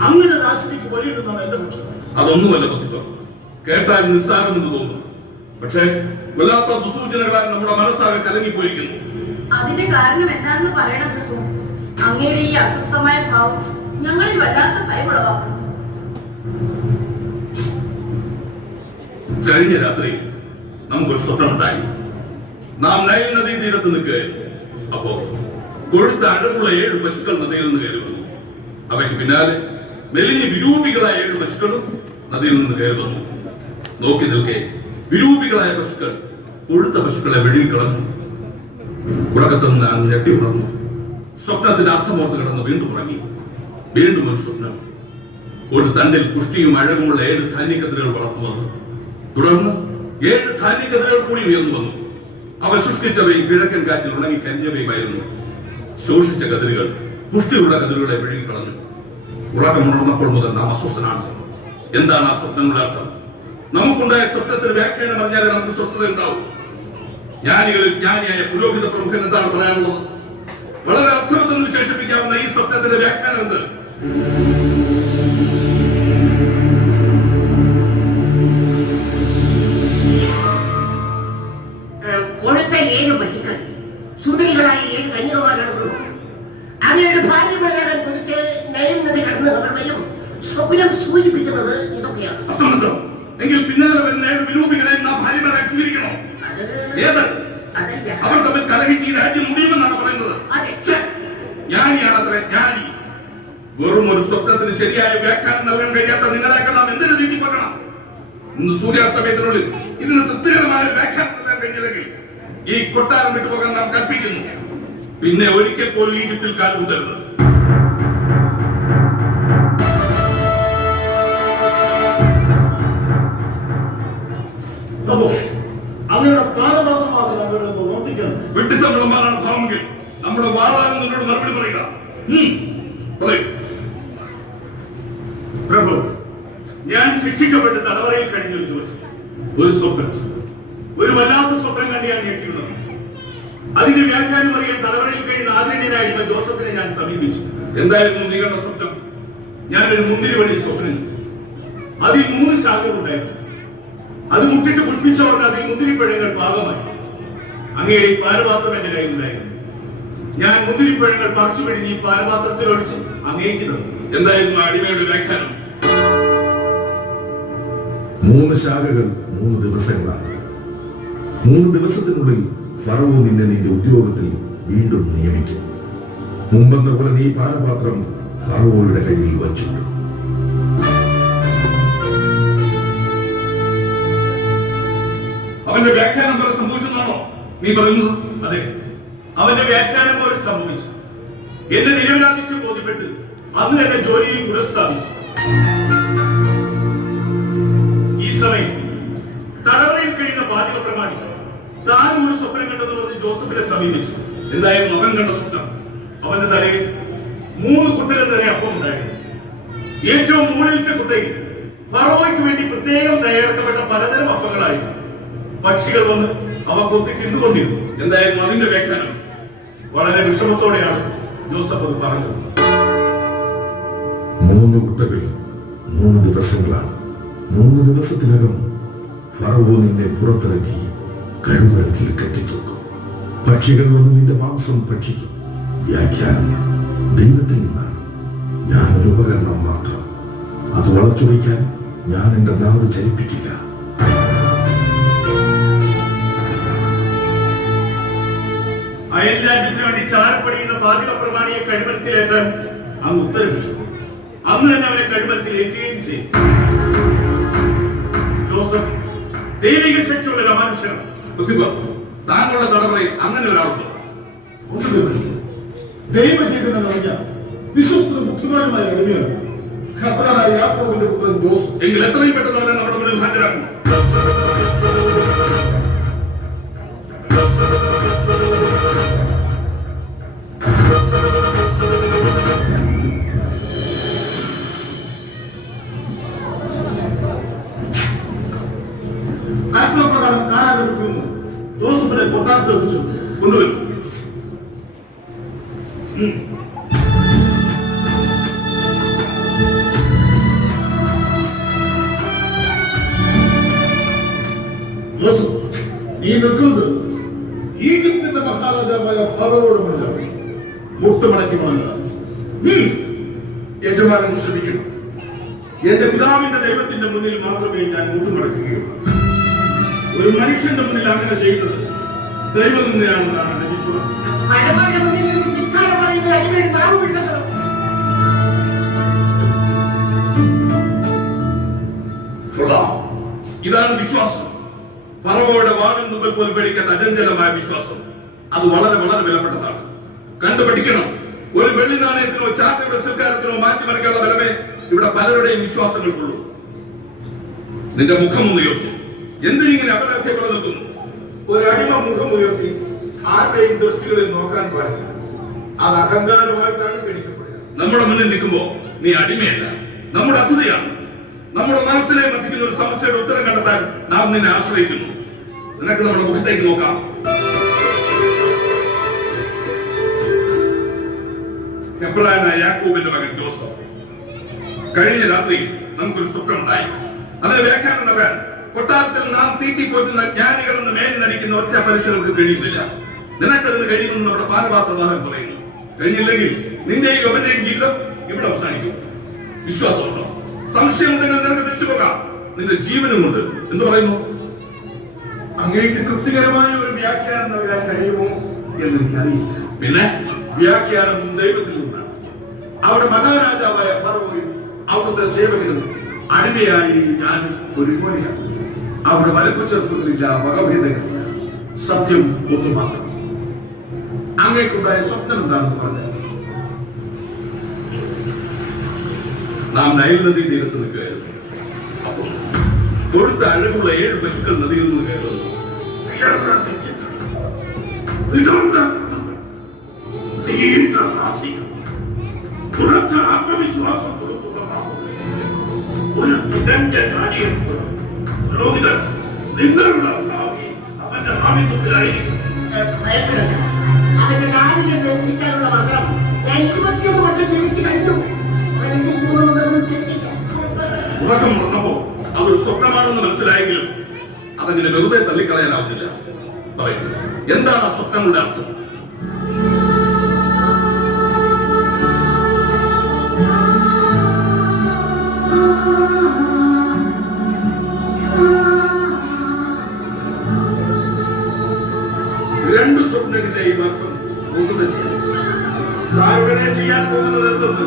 അങ്ങനെ രാശിക്ക് വഴിയിടുന്നതാണ് എന്റെ പക്ഷം. അതൊന്നുമല്ല പൊത്തിഫർ. കേട്ടാൽ നിസ്സാരമെന്ന് തോന്നും. പക്ഷേ വല്ലാത്ത ദുസൂചനകളാൽ നമ്മുടെ മനസ്സാകെ കലങ്ങിപ്പോയിരിക്കുന്നു. അതിന്റെ കാരണം എന്താണെന്ന് പറയണം പ്രഭു. അങ്ങയുടെ ഈ അസ്വസ്ഥമായ ഭാവം ഞങ്ങളിൽ വല്ലാത്ത ഭയമുളവാക്കുന്നു. കഴിഞ്ഞ രാത്രി നമുക്കൊരു സ്വപ്നമുണ്ടായി. നാം നൈൽ നദീ തീരത്ത് നിൽക്കുകയായിരുന്നു. അപ്പോ കൊഴുത്ത അഴകുള്ള 7 പശുക്കൾ നദിയിൽ നിന്ന് കയറി വന്നു. അവയ്ക്ക് പിന്നാലെ മെലിഞ്ഞ് വിരൂപികളായ 7 പശുക്കളും നദിയിൽ നിന്ന് കയറി വന്നു. നോക്കി നിൽക്കെ വിരൂപികളായ പശുക്കൾ കൊഴുത്ത പശുക്കളെ വെളിയിൽ കളഞ്ഞു. ഉറക്കത്തിൽ നിന്ന് ഞാൻ ഞെട്ടി ഉണർന്നു. സ്വപ്നത്തിന്റെ അർത്ഥമോർത്ത് കിടന്ന് വീണ്ടും ഉറങ്ങി. വീണ്ടും ഒരു സ്വപ്നം. ഒരു തണ്ടിൽ പുഷ്ടിയും അഴകുമുള്ള 7 ധാന്യക്കതിരുകൾ വളർന്നു വന്നു. തുടർന്ന് 7 ധാന്യക്കതിരുകൾ കൂടി ഉയർന്നു വന്നു. അവ സൃഷ്ടിച്ചവയും കിഴക്കൻ കാറ്റിൽ ഉണങ്ങി കരിഞ്ഞവയുമായിരുന്നു. ശോഷിച്ച കതിരുകൾ പുഷ്ടിയുള്ള കതിരുകളെ വെഴുകി കളഞ്ഞു. ഉറക്കമുണർന്നപ്പോൾ മുതൽ നാം അസ്വസ്ഥനാണ്. എന്താണ് ആ സ്വപ്നങ്ങളുടെ അർത്ഥം? നമുക്കുണ്ടായ സ്വപ്നത്തിന് വ്യാഖ്യാനം പറഞ്ഞാലേ നമുക്ക് സ്വസ്ഥത ഉണ്ടാവും. ജ്ഞാനികളിൽ ജ്ഞാനിയായ പുരോഹിത പ്രമുഖൻ എന്താണ് പറയാനുള്ളത്? വളരെ അർത്ഥമെന്ന് വിശേഷിപ്പിക്കാവുന്ന ഈ സ്വപ്നത്തിന്റെ വ്യാഖ്യാനം എന്ത്? കൊഴുത്ത 7 പശുക്കൾ, സുന്ദരികളായ 7 കന്യകമാരാണ്. അവരുടെ ഭാര്യമാരാകാൻ കുതിച്ച് നൈൽ നദി കടന്നു വന്നവയും സ്വപ്നം സൂചിപ്പിക്കുന്നത് ഇതൊക്കെയാണ്. അസംബന്ധം. എങ്കിൽ പിന്നാലെ വരുന്ന 7 വിരൂപികളെ നാം ഭാര്യമാരായി സ്വീകരിക്കണോ? ഏത്? അവർ തമ്മിൽ കലഹിച്ച് ഈ രാജ്യം മുടിയുമെന്നാണ് പറയുന്നത്. ജ്ഞാനിയാണ് അത്ര ജ്ഞാനി. വെറും ഒരു സ്വപ്നത്തിന് ശരിയായ വ്യാഖ്യാനം നൽകാൻ കഴിയാത്ത നിങ്ങളെയൊക്കെ നാം എന്തിനു നീതിപ്പെടണം? ഇന്ന് സൂര്യാസ്തമയത്തിനുള്ളിൽ ഇതിന് തൃപ്തികരമായ വ്യാഖ്യാനം നൽകാൻ കഴിഞ്ഞില്ലെങ്കിൽ ഈ കൊട്ടാരം വിട്ടുപോകാൻ നാം കൽപ്പിക്കുന്നു. പിന്നെ ഒരിക്കൽ പോലും ഈജിപ്തിൽ കാലുകുത്തരുത്. അങ്ങയുടെ പാദപാത്രമാണ് അവരുടെ പ്രവർത്തിക്കുന്നത്. വിട്ടിത്തം വിളമ്പാനാണ് ഭാവമെങ്കിൽ നമ്മുടെ വാളാകും നിന്നോട് മറുപടി പറയുക. പ്രഭു, ഞാൻ ശിക്ഷിക്കപ്പെട്ട് തടവറയിൽ കഴിഞ്ഞ ഒരു ദിവസം ഒരു സ്വപ്നം, ഒരു വല്ലാത്ത സ്വപ്നം കണ്ട് ഞാൻ ഞെട്ടിയുള്ളത്. അതിന്റെ വ്യാഖ്യാനം അറിയാൻ തടവറയിൽ കഴിയുന്ന ആദരണീയനായിരുന്ന ജോസഫിനെ ഞാൻ സമീപിച്ചു. എന്തായിരുന്നു നീ കണ്ട സ്വപ്നം? ഞാനൊരു മുന്തിരി വഴി സ്വപ്നം. അതിൽ 3 ശാഖകൾ ഉണ്ടായിരുന്നു. അത് മുട്ടിട്ട് പുഷ്പിച്ചവർക്ക് അതിൽ മുന്തിരിപ്പഴങ്ങൾ പാകമായി. അങ്ങയുടെ ഈ പാനപാത്രം എന്റെ കയ്യിലുണ്ടായിരുന്നു. ഞാൻ മുന്തിരിപ്പഴങ്ങൾ പറിച്ചു പിടിഞ്ഞ് ഈ പാനപാത്രത്തിൽ ഒഴിച്ച് അങ്ങേക്ക് തന്നു. എന്തായിരുന്നു അടിമയുടെ വ്യാഖ്യാനം? 3 ശാഖകൾ 3 ദിവസങ്ങളാണ്. 3 ദിവസത്തിനുള്ളിൽ ഫറവോ നിന്നെ നിന്റെ ഉദ്യോഗത്തിൽ വീണ്ടും നിയമിക്കും. മുമ്പെന്ന പോലെ നീ പാനപാത്രം ഫറവോയുടെ കയ്യിൽ വച്ചു. അവന്റെ വ്യാഖ്യാനം പോലെ സംഭവിച്ചെന്നാണോ നീ പറയുന്നത്? അതെ, അവന്റെ വ്യാഖ്യാനം പോലെ സംഭവിച്ചു. എന്നെ നിരപരാധിച്ച് ബോധ്യപ്പെട്ട് അന്ന് എന്നെ ജോലിയിൽ പുനഃസ്ഥാപിച്ചു. ഈ സമയം തടവറയിൽ കഴിയുന്ന ബാധിക പ്രമാണി താൻ ഒരു സ്വപ്നം കണ്ടെന്ന് പറഞ്ഞ് ജോസഫിനെ സമീപിച്ചു. എന്തായിരുന്നു അവൻ കണ്ട സ്വപ്നം? അവന്റെ തലയിൽ 3 കുട്ടകൾ നിറയെ അപ്പം ഉണ്ടായിരുന്നു. ഏറ്റവും മുകളിലത്തെ കുട്ടയിൽ ഫറവോയ്ക്ക് വേണ്ടി പ്രത്യേകം തയ്യാറാക്കപ്പെട്ട പലതരം അപ്പങ്ങളായിരുന്നു. പക്ഷികൾ വന്ന് അവ കൊത്തി തിന്നുകൊണ്ടിരുന്നു. എന്തായിരുന്നു അതിന്റെ വ്യാഖ്യാനം? വളരെ വിഷമത്തോടെയാണ് ജോസഫ് അത് പറഞ്ഞത്. 3 കുട്ടകൾ 3 ദിവസങ്ങളാണ്. 3 ദിവസത്തിനകം ഫറവോ നിന്നെ പുറത്തിറക്കി കഴുമരത്തിൽ കെട്ടിത്തൂക്കും. പക്ഷികൾ വന്ന് നിന്റെ മാംസം ഭക്ഷിക്കും. വ്യാഖ്യാനം ദൈവത്തിൽ നിന്നാണ്. ഞാനൊരു ഉപകരണം മാത്രം. അത് വളച്ചുവയ്ക്കാൻ ഞാൻ എന്റെ നാവ് ചലിപ്പിക്കില്ല. അയൽ രാജ്യത്തിന് വേണ്ടി ചാരപ്പടിയുന്ന ബാധിക പ്രമാണിയെ കഴുമരത്തിലേറ്റാൻ അങ്ങ് ഉത്തരവില്ല. അന്ന് തന്നെ അവനെ കഴുമരത്തിൽ ഏറ്റുകയും ചെയ്യും. ജോസഫ് ദൈവിക ശക്തിയുള്ള ഒരു അമാനുഷ്യനാണ്. താങ്കളുടെ തടവറയിൽ അങ്ങനെ ഒരാളുണ്ടോ? ദൈവചൈതന്യം നിറഞ്ഞ വിശ്വസ്തനും ബുദ്ധിമാനുമായ അടിമയാണ് ഖബ്രാനായ യാക്കോബിന്റെ പുത്രൻ ജോസഫ്. എങ്കിൽ എത്രയും പെട്ടെന്ന് അവനെ നമ്മുടെ മുന്നിൽ ഹാജരാക്കും. കൊടുക്കുന്നു. ജോസഫിനെ കൊട്ടാരത്തിൽ എത്തിച്ചു കൊണ്ടുവരും. ജോസഫ്, നീ നിൽക്കുന്നത് ഈജിപ്തിന്റെ മഹാരാജാവായ ഫറവോയുടെ മുന്നിലാണ്. മുട്ടുമടക്കി വണങ്ങുക. യജമാനൻ ശ്രദ്ധിക്കണം. എന്റെ പിതാവിന്റെ ദൈവത്തിന്റെ മുന്നിൽ മാത്രമേ ഞാൻ മുട്ടുമടക്കുകയുള്ളൂ. ഒരു മനുഷ്യന്റെ മുന്നിൽ അങ്ങനെ ചെയ്യുന്നത് ദൈവനിന്ദയാണെന്നാണ് എന്റെ വിശ്വാസം. ഫറവോയുടെ മുന്നിൽ നിന്ന് ധിക്കാരം പറയുന്നത് അടിമയുടെ നാവ് വിടുന്നത്. ഇതാണ് വിശ്വാസം. ഫറവോയുടെ വാനും തുമ്പൽ പോലും പേടിക്കാത്ത അചഞ്ചലമായ വിശ്വാസം. അത് വളരെ വളരെ വിലപ്പെട്ടതാണ്. കണ്ടുപഠിക്കണം. ഒരു വെള്ളി നാണയത്തിനോ ചാട്ടയുടെ സൽക്കാരത്തിനോ മാറ്റിമറിക്കാനുള്ള ബലമേ ഇവിടെ പലരുടെയും വിശ്വാസങ്ങൾക്കുള്ളൂ. നിന്റെ മുഖം ഒന്ന് ഉയർത്തും. എന്തിനിങ്ങനെ അപരാധ്യപ്പെടെ നിൽക്കുന്നു? ഒരു അടിമ മുഖം ഉയർത്തി ആരുടെയും ദൃഷ്ടികളിൽ നോക്കാൻ പാടില്ല. അത് അഹങ്കാരമായിട്ടാണ് ഗണിക്കപ്പെടുക. നമ്മുടെ മുന്നിൽ നിൽക്കുമ്പോ നീ അടിമയല്ല, നമ്മുടെ അതിഥിയാണ്. നമ്മുടെ മനസ്സിനെ മറ്റിക്കുന്ന ഒരു സമസ്യയുടെ ഉത്തരം കണ്ടെത്താൻ നാം നിന്നെ ആശ്രയിക്കുന്നു. നിനക്ക് നമ്മുടെ മുഖത്തേക്ക് നോക്കാം. ഹെബ്രായനായ യാക്കോബിന്റെ മകൻ ജോസഫ്. കഴിഞ്ഞ രാത്രി നമുക്കൊരു സ്വപ്നം ഉണ്ടായി. അതിന് വ്യാഖ്യാനം നൽകാൻ കൊട്ടാരത്തിൽ നാം തീറ്റിപ്പോറ്റുന്ന ജ്ഞാനികളെന്ന് മേലിനടിക്കുന്ന ഒറ്റ മനുഷ്യർക്ക് കഴിയുന്നില്ല. നിനക്കതിന് കഴിയുമെന്ന് നമ്മുടെ പാനപാത്രവാഹൻ പറയുന്നു. കഴിഞ്ഞില്ലെങ്കിൽ നിന്റെയും അവന്റെയും ജീവിതം ഇവിടെ അവസാനിക്കും. വിശ്വാസമുണ്ടോ? സംശയമുണ്ടെങ്കിൽ നിനക്ക് തിരിച്ചു പോകാം. നിന്റെ ജീവനുമുണ്ട്. എന്ത് പറയുന്നു? അങ്ങേക്ക് തൃപ്തികരമായ ഒരു വ്യാഖ്യാനം നൽകാൻ കഴിയുമോ എന്ന് എനിക്കറിയില്ല. പിന്നെ വ്യാഖ്യാനം ദൈവത്തിൽ നിന്നാണ്. അവിടെ മഹാരാജാവായ ഫറവോയും അവിടുത്തെ സേവകനും അടിമയായി ഞാനും ഒരുപോലെയാണ്. അവിടെ വലുപ്പച്ചെറുപ്പങ്ങളില്ല, വകഭേദങ്ങളില്ല. സത്യം ഒന്നു മാത്രം. അങ്ങേക്കുണ്ടായ സ്വപ്നം എന്താണെന്ന് പറഞ്ഞത്? നാം നൈൽ നദി തീരത്ത് നിൽക്കുകയായിരുന്നു. അപ്പോൾ കൊഴുത്ത അഴകുള്ള 7 പശുക്കൾ നദിയിൽ നിന്ന് കയറുന്നു. ഉറച്ച ആത്മവിശ്വാസത്തോടുള്ള ഒരു തികഞ്ഞ കാര്യം. പുരോഹിതൻ നിങ്ങളുടെ ഭാവി അവന്റെ ആഭിമുഖ്യത്തിലായിരിക്കും. ഭയപ്പെടണ്ട. അവന്റെ നാവിനെ ബന്ധിക്കാനുള്ള മന്ത്രം ഞാൻ 21 വട്ടം ജപിച്ചു കഴിഞ്ഞു. മനസ്സിൽ പൂർണ്ണതൊന്നും ചിന്തിക്കാം. ഉറക്കം വന്നപ്പോ അതൊരു സ്വപ്നമാണെന്ന് മനസ്സിലായെങ്കിലും അതങ്ങനെ വെറുതെ തള്ളിക്കളയാനാവുന്നില്ല. പറയും, എന്താണ് ആ സ്വപ്നങ്ങളുടെ അർത്ഥം? രണ്ട് സ്വപ്നങ്ങളുടെയും അർത്ഥം ഒന്ന് തന്നെയാണ്. താരുടനെ ചെയ്യാൻ പോകുന്നത് എന്തെന്ന്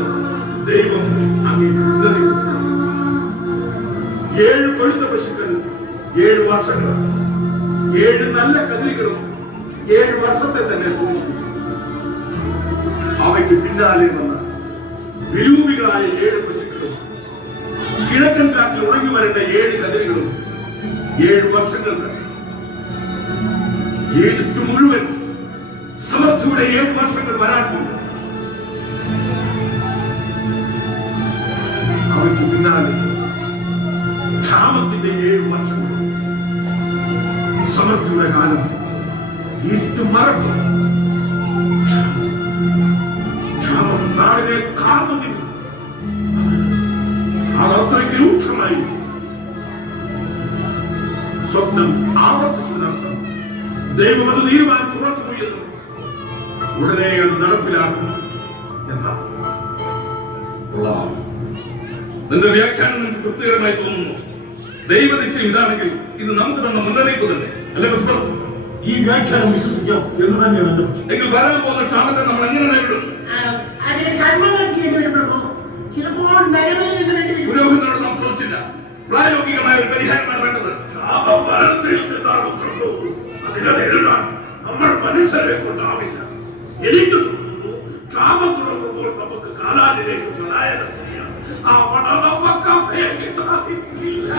ദൈവം അങ്ങേ മുന്നറിയിപ്പ്. 7 കൊഴുത്ത പശുക്കൾ 7 വർഷങ്ങളാണ്. 7 നല്ല കതിരികളും 7 വർഷത്തെ തന്നെ സൂചിപ്പിക്കും. അവയ്ക്ക് പിന്നാലെ വന്ന വിരൂപികളായ 7 പശുക്കളും കിഴക്കൻ കാറ്റിൽ ഉണങ്ങി വരേണ്ട 7 കതിരികളും 7 വർഷങ്ങൾ തന്നെ. ഈജിപ്ത് മുഴുവൻ സമൃദ്ധിയുടെ 7 വർഷങ്ങൾ വരാനുണ്ട്. അവയ്ക്ക് പിന്നാലെ ക്ഷാമത്തിന്റെ 7 വർഷങ്ങളും. സമൃദ്ധിയുടെ കാലം ഈജിപ്ത് മറക്കും. ക്ഷാമം നാടിനെ കാർന്നു. അത് അത്രയ്ക്ക് രൂക്ഷമായി. സ്വപ്നം ആവർത്തിച്ചതിനർത്ഥം ദൈവം അത് തീരുമാനിച്ചു ഉറച്ചുപോയിരുന്നു. ഉടനെ അത് നടപ്പിലാക്കും എന്നാണ്. നിന്റെ വ്യാഖ്യാനം നമുക്ക് തൃപ്തികരമായി തോന്നുന്നു. ദൈവനിശ്ചയം ഇതാണെങ്കിൽ ഇത് നമുക്ക് തന്ന മുന്നറിയിപ്പ് തന്നെ അല്ലെ? ഈ വ്യാഖ്യാനം വിശ്വസിക്കാം എന്ന് തന്നെയാണ് എന്റെ പക്ഷം. എങ്കിൽ വരാൻ പോകുന്ന ക്ഷാമത്തെ നമ്മൾ എങ്ങനെ നേരിടും? അതിന് കർമ്മങ്ങൾ ചെയ്യേണ്ടി വരുമ്പോൾ ചിലപ്പോൾ നരവേദന വേണ്ടി വരും. പുരോഹിതനോട് നാം ചോദിച്ചില്ല. പ്രായോഗികമായ ഒരു പരിഹാരമാണ് വേണ്ടത്. ക്ഷാമം വരൾച്ചയിൽ നിന്നാണ് പ്രഭു. അതിനെ നേരിടാൻ നമ്മൾ മനുഷ്യരെ കൊണ്ടാവില്ല. എനിക്ക് തോന്നുന്നു ക്ഷാമം തുടങ്ങുമ്പോൾ നമുക്ക് കാനാനിലേക്ക് പലായനം ചെയ്യാം. അവിടെ നമുക്ക് അഭയം കിട്ടാതിരിക്കില്ല.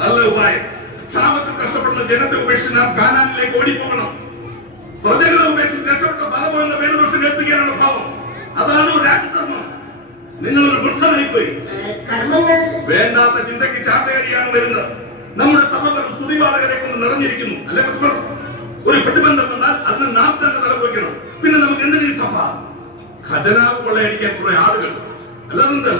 നല്ല ഉപായം. ക്ഷാമത്തിൽ കഷ്ടപ്പെടുന്ന ജനത്തെ ഉപേക്ഷിച്ച് നാം കാനാനിലേക്ക് ഓടിപ്പോകണം. പ്രജകളെ ഉപേക്ഷിച്ച് രക്ഷപ്പെട്ട ഫലമോ എന്ന പേരുദോഷം കേൾപ്പിക്കാനുള്ള ഭാവം. അതാണ് ഒരു രാജധർമ്മം. നിങ്ങളൊരു വൃദ്ധനായിപ്പോയി. കർമ്മങ്ങൾ വേണ്ടാത്ത ചിന്തയ്ക്ക് ചാട്ടയടിയാണ് വരുന്നത്. നമ്മുടെ സഭ സ്തുതിപാഠകരെ കൊണ്ട് നിറഞ്ഞിരിക്കുന്നു, അല്ലെ? ഒരു പ്രതിബന്ധം വന്നാൽ അതിന് നാം തന്നെ തലപോയിക്കണം. പിന്നെ നമുക്ക് എന്തിനീ സഭ? ഖജനാവ് കൊള്ളയടിക്കാൻ കുറെ ആളുകൾ, അല്ലാതെന്താ?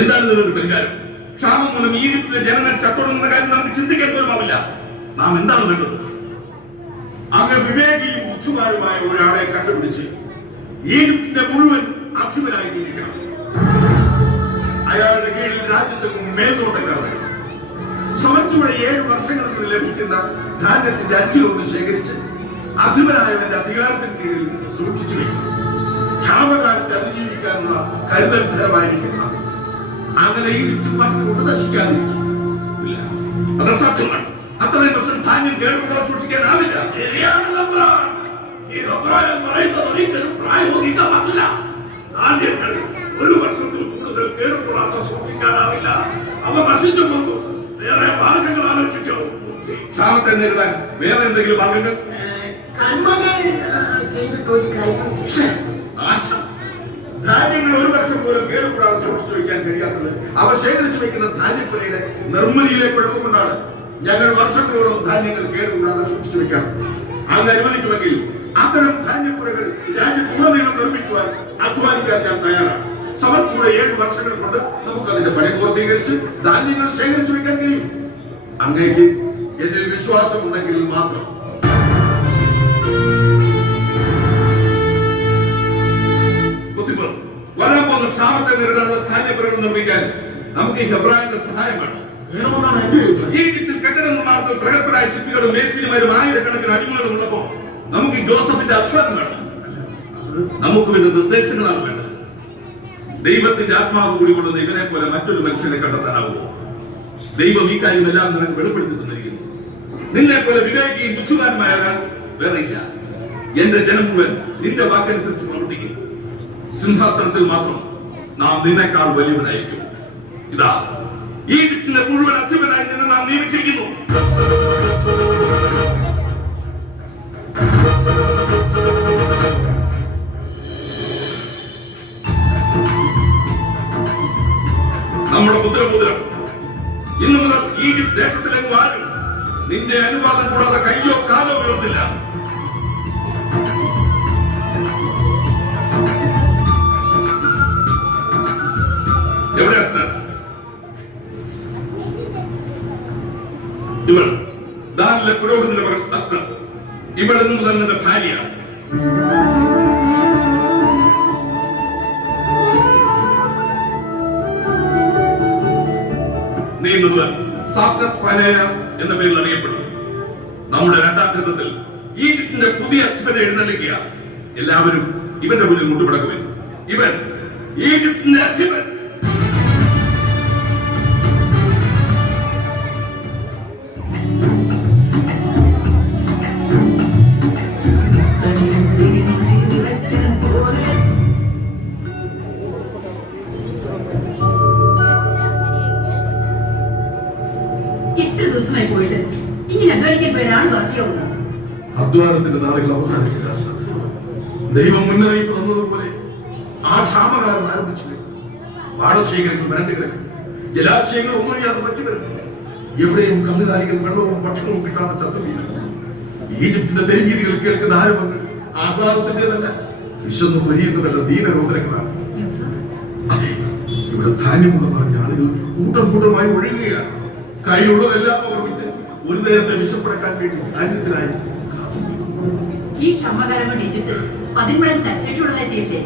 എന്താണ് ഇതിനൊരു പരിഹാരം? ക്ഷാമം മൂലം ഈജിപ്തിലെ ജനങ്ങൾ ചത്തൊടുങ്ങുന്ന കാര്യം നമുക്ക് ചിന്തിക്കാൻ പോലും ആവില്ല. നാം എന്താണ് വേണ്ടത്? അങ്ങ് വിവേകിയും ബുദ്ധിമാരുമായ ഒരാളെ കണ്ടുപിടിച്ച് ഈജിപ്തിന്റെ മുഴുവൻ അധിപനായി ജീവിക്കണം. അയാളുടെ കീഴിൽ രാജ്യത്തെ മേൽനോട്ടക്കാർ വേണം. സമർത്ഥയുടെ 7 വർഷങ്ങളിൽ നിന്ന് ലഭിക്കുന്ന ധാന്യത്തിന്റെ 1/5 ശേഖരിച്ച് അധിപനായവന്റെ അധികാരത്തിന് കീഴിൽ സൂക്ഷിച്ചു വയ്ക്കും. ക്ഷാമകാലത്തെ അതിജീവിക്കാനുള്ള കരുതൽ ധരമായിരിക്കും. അങ്ങനെ ഈജിപ്തിൽ മറ്റുകൊണ്ട് നശിക്കാതിരിക്കും. അത് അസാധ്യമാണ്. അത്രയും വർഷം ധാന്യം കേടുകൂടാതെ സൂക്ഷിക്കാനാവില്ല. പ്രായോഗികമല്ല. ധാന്യങ്ങൾ 1 വർഷത്തിൽ കൂടുതൽ കേടുകൂടാതെ സൂക്ഷിക്കാനാവില്ല. അവ നശിച്ചു പോകും. വേറെ മാർഗങ്ങൾ ആലോചിക്കോ. ക്ഷാമത്തെ നേരിടാൻ വേറെ എന്തെങ്കിലും മാർഗങ്ങൾ? കൺമകൾ ചെയ്തിട്ട് ഒരു കാര്യം. ധാന്യങ്ങൾ 1 വർഷം പോലും കേടുകൂടാതെ സൂക്ഷിച്ചു വയ്ക്കാൻ കഴിയാത്തത് അവ ശേഖരിച്ചു വയ്ക്കുന്ന ധാന്യപ്പുരയുടെ നിർമ്മിതിയിലെ കുഴപ്പമുണ്ടാണ്. ഞങ്ങൾ വർഷത്തോളം ധാന്യങ്ങൾ കേടുകൂടാതെ സൂക്ഷിച്ചു വയ്ക്കാം. അങ്ങ് അനുവദിക്കുമെങ്കിൽ അത്തരം ധാന്യപ്പുരകൾ രാജ്യത്തുടനീളം നിർമ്മിക്കുവാൻ അധ്വാനിക്കാൻ ഞാൻ തയ്യാറാണ്. സമർത്ഥയുടെ 7 വർഷങ്ങൾ കൊണ്ട് നമുക്ക് അതിന്റെ പണി പൂർത്തീകരിച്ച് ധാന്യങ്ങൾ ശേഖരിച്ചു വയ്ക്കാൻ കഴിയും. അങ്ങേക്ക് എന്നിൽ വിശ്വാസമുണ്ടെങ്കിൽ മാത്രം. വരാൻ പോകുന്ന ക്ഷാമത്തെ നേരിടാനുള്ള ധാന്യപ്പുരകൾ നിർമ്മിക്കാൻ നമുക്ക് ഈ ഹെബ്രായന്റെ സഹായം വേണം. ഈജിപ്തിൽ കെട്ടിട നിർമ്മാണത്തിൽ പ്രഗത്ഭരായ ശില്പികളും മേസ്തിരിമാരും ആയിരക്കണക്കിന് അടിമകളും ഉള്ളപ്പോ നമുക്ക് ഈ ജോസഫിന്റെ അധ്വാനം വേണം. നമുക്ക് പിന്നെ നിർദ്ദേശങ്ങളാണ് വേണ്ടത്. ദൈവത്തിന്റെ ആത്മാവ് കൂടി കൊള്ളുന്ന ഇവനെ പോലെ മറ്റൊരു മനുഷ്യനെ കണ്ടെത്താനാവുമോ? ദൈവം ഈ കാര്യമെല്ലാം നിനക്ക് വെളിപ്പെടുത്തി തന്നിരിക്കുന്നു. നിന്നെ പോലെ വിവേകിയും ബുദ്ധിമാനുമായ വേറെ ഇല്ല. എന്റെ ജനം മുഴുവൻ നിന്റെ വാക്കനുസരിച്ച് പ്രവർത്തിക്കും. സിംഹാസനത്തിൽ മാത്രം നാം നിന്നെക്കാൾ വലിയവനായിരിക്കും. ഇതാ ഈജിപ്തിന്റെ മുഴുവൻ അധിപനായി നിന്നെ നാം നിയമിച്ചിരിക്കുന്നു. നമ്മുടെ മുദ്രമൂലം ഇന്നു മുതൽ ഈജിപ്ത് ദേശത്തിലേക്ക് ആരും നിന്റെ അനുവാദം കൂടാതെ കയ്യോ കാലോ ഉയർത്തില്ല. ഇവൾ ദാനിലെ പുരോഹിതന്റെ മകൾ അസ്തർ. ഇവൾ എന്നു മുതൽ നിന്റെ ഭാര്യയാണ്. നീ മുതൽ സാഫ്രത്ത് ഫനേയ എന്ന പേരിൽ അറിയപ്പെടും. നമ്മുടെ 2ാം ഘട്ടത്തിൽ ഈജിപ്തിന്റെ പുതിയ അധിപനെ എഴുന്നള്ളിക്കുക. എല്ലാവരും ഇവന്റെ മുന്നിൽ മുട്ടുപടക്കുവിൻ. ഇവൻ ഈജിപ്തിന്റെ അധിപൻ. ഇത്ര ദിവസമായി പോയിട്ട് ഇങ്ങനെ അധ്വാനിക്കാൻ പോയതാണ് ബാക്കിയാവുന്നത്. അധ്വാനത്തിന്റെ നാളുകൾ അവസാനിച്ച രാഷ്ട്രം ദൈവം മുന്നറിയിപ്പ് തന്നതുപോലെ ആ ക്ഷാമകാലം ആരംഭിച്ചു. പാടശേഖരങ്ങൾ വരണ്ടു കിടക്കും. ജലാശയങ്ങൾ ഒന്നുമില്ലാതെ പറ്റി വരും. എവിടെയും കന്നുകാലികൾ വെള്ളവും ഭക്ഷണവും കിട്ടാതെ ചത്തുവീഴും. ഈജിപ്തിന്റെ തെരുവീതികൾ കേൾക്കുന്ന ആരവങ്ങൾ ആഹ്ലാദത്തിന്റേതല്ല, വിശന്നു പൊരിയുന്നു കണ്ട ദീനരോധനങ്ങളാണ്. അതെ, ഇവിടെ ധാന്യമുള്ള പറഞ്ഞ ആളുകൾ കൂട്ടം കൂട്ടമായി ഒഴുകുകയാണ്. കൈയുള്ളതെല്ലാം അവർ വിറ്റ് ഒരു നേരത്തെ വിശപ്പടക്കാൻ വേണ്ടി ധാന്യത്തിനായി കാത്തുനിൽക്കുന്നു. ഈ ക്ഷമകാലം കൊണ്ട് ഈജിപ്ത് 10 മടങ്ങ് തലശേഷിയുള്ളതായി തീർത്തേ.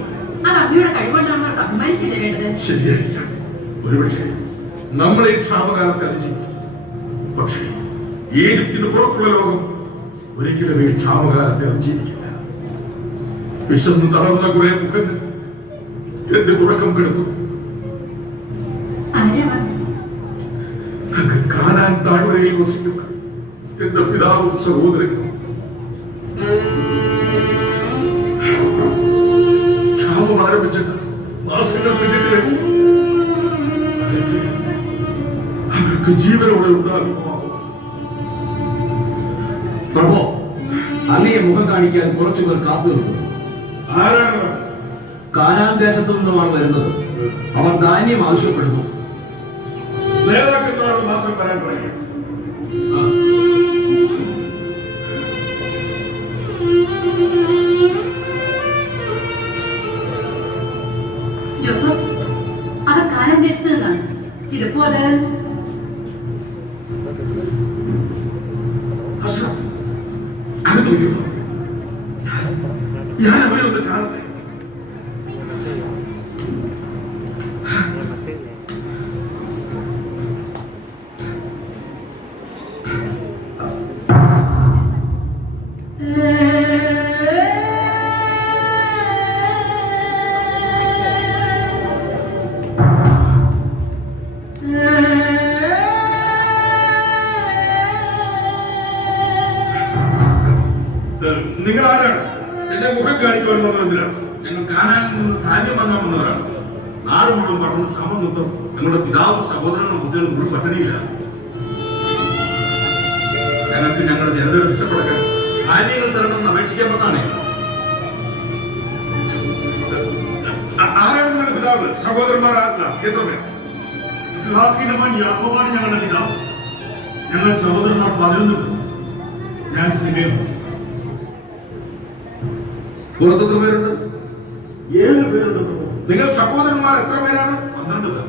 അത് അങ്ങയുടെ കഴിവുകൊണ്ടാണ് അവർക്ക് അഭിമാനിക്കില്ല വേണ്ടത്. ശരിയായിരിക്കാം. ഒരുപക്ഷെ നമ്മളെ ക്ഷാമകാലത്തെ അതിജീവിക്കും. പക്ഷേ ഈജിപ്തിന് പുറത്തുള്ള ലോകം ഒരിക്കലും ഈ ക്ഷാമകാലത്തെ അതിജീവിക്കില്ല. വിശന്ന് തളർന്ന കുറെ മുഖങ്ങൾ എന്റെ ഉറക്കം കെടുത്തു. കാനാൻ താഴ്വരയിൽ വസിക്കുന്ന എന്റെ പിതാവും സഹോദരനും ക്ഷാമം ആരംഭിച്ചിട്ട് മാസങ്ങൾ പിന്നിട്ട് ഇസാക്ക് ജീവനോടെ ഉണ്ടാകുമോ? പ്രഭോ, അങ്ങയെ മുഖം കാണിക്കാൻ കുറച്ചുപേർ കാത്തു നിൽക്കുന്നു. ആരാണവർ? കാനാൻ ദേശത്തു നിന്നുമാണ് വരുന്നത്. അവർ ധാന്യം ആവശ്യപ്പെടുന്നു. നേതാക്കന്മാരോട് മാത്രം വരാൻ പറയുക. ജോസഫ്, അത് കാനാൻ ദേശത്ത് നിന്നാണ്. ചിലപ്പോ അത് ഞാൻ അവരെ ഒന്ന് കാണട്ടെ. നിങ്ങൾ ആരാണ്? എന്റെ മുഖം കാണിക്കുവാൻ വന്നതിനാണ്. ഞങ്ങൾ കാനാനിൽ നിന്ന് ധാന്യം വാങ്ങാൻ വന്നവരാണ്. നാട് മുഴുവൻ പടർന്ന് ക്ഷാമം നിമിത്തം ഞങ്ങളുടെ പിതാവ് സഹോദരങ്ങളും കുട്ടികളും മുഴുവൻ പട്ടിണിയില്ല. ഞങ്ങൾക്ക് ഞങ്ങളുടെ ജനതയുടെ വിശപ്പടക്കാൻ ധാന്യങ്ങൾ തരണമെന്ന് അപേക്ഷിക്കാൻ പറ്റാണ്. ആരാണ് നിങ്ങളുടെ പിതാവ്? സഹോദരന്മാർ ആരില്ല? എത്ര പേർ? ഇസ്ഹാക്കിന്റെ മകൻ യാക്കോബാണ് ഞങ്ങളുടെ പിതാവ്. ഞങ്ങൾ സഹോദരന്മാർ 11 പേർ. ഞാൻ സിമയോൻ. പുറത്തെത്ര പേരുണ്ട്? 7 പേരുണ്ട് പ്രഭു. നിങ്ങൾ സഹോദരന്മാർ എത്ര പേരാണ്? 12 പേർ.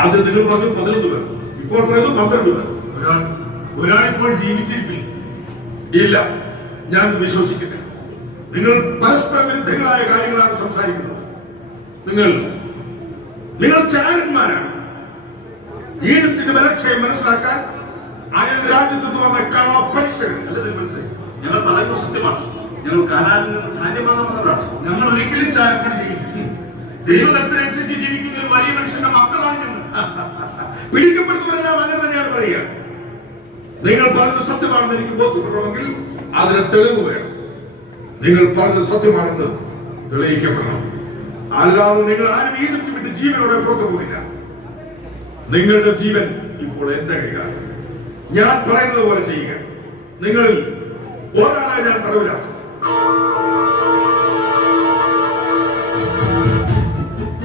ആദ്യം നിങ്ങൾ പറഞ്ഞു 11 പേർ, ഇപ്പോൾ പറയുന്നു 12 പേർ. ഒരാളിപ്പോൾ ജീവിച്ചിരിപ്പില്ല. ഇല്ല, ഞാൻ വിശ്വസിക്കില്ല. നിങ്ങൾ പരസ്പര വിരുദ്ധങ്ങളായ കാര്യങ്ങളാണ് സംസാരിക്കുന്നത്. നിങ്ങൾ ചാരന്മാരാണ്. ഈജിപ്തിന്റെ ബലക്ഷയം മനസ്സിലാക്കാൻ അയൽ രാജ്യത്ത് നിന്ന് വന്ന കളപ്പരിശകൾ. അല്ല തിരുമനസ്സേ, ഞങ്ങൾ പറയുന്നത് സത്യമാണ്. ഞങ്ങൾ കാനാനിൽ നിന്ന് ധാന്യം വാങ്ങാൻ വന്നവരാണ്. ഞങ്ങൾ ഒരിക്കലും ചാരപ്പണി ചെയ്യില്ല. ദൈവകൽപ്പനനുസരിച്ച് ജീവിക്കുന്ന ഒരു വലിയ മനുഷ്യന്റെ മക്കളാണ് ഞങ്ങൾ. പിടിക്കപ്പെടുന്നവരെല്ലാം അങ്ങനെ തന്നെയാണ് പറയുക. നിങ്ങൾ പറഞ്ഞത് സത്യമാണെന്ന് എനിക്ക് ബോധ്യപ്പെടണമെങ്കിൽ അതിന് തെളിവ് വേണം. നിങ്ങൾ പറഞ്ഞത് സത്യമാണെന്ന് തെളിയിക്കപ്പെടണം. അല്ലാതെ നിങ്ങൾ ആരും ഈജിപ്റ്റ് വിട്ട് ജീവനോടെ പുറത്തു പോകില്ല. നിങ്ങളുടെ ജീവൻ ഇപ്പോൾ എന്റെ കൈകാണ്. ഞാൻ പറയുന്നത് പോലെ ചെയ്യുക. നിങ്ങളിൽ ഒരാളെ ഞാൻ തടവിലാക്കും.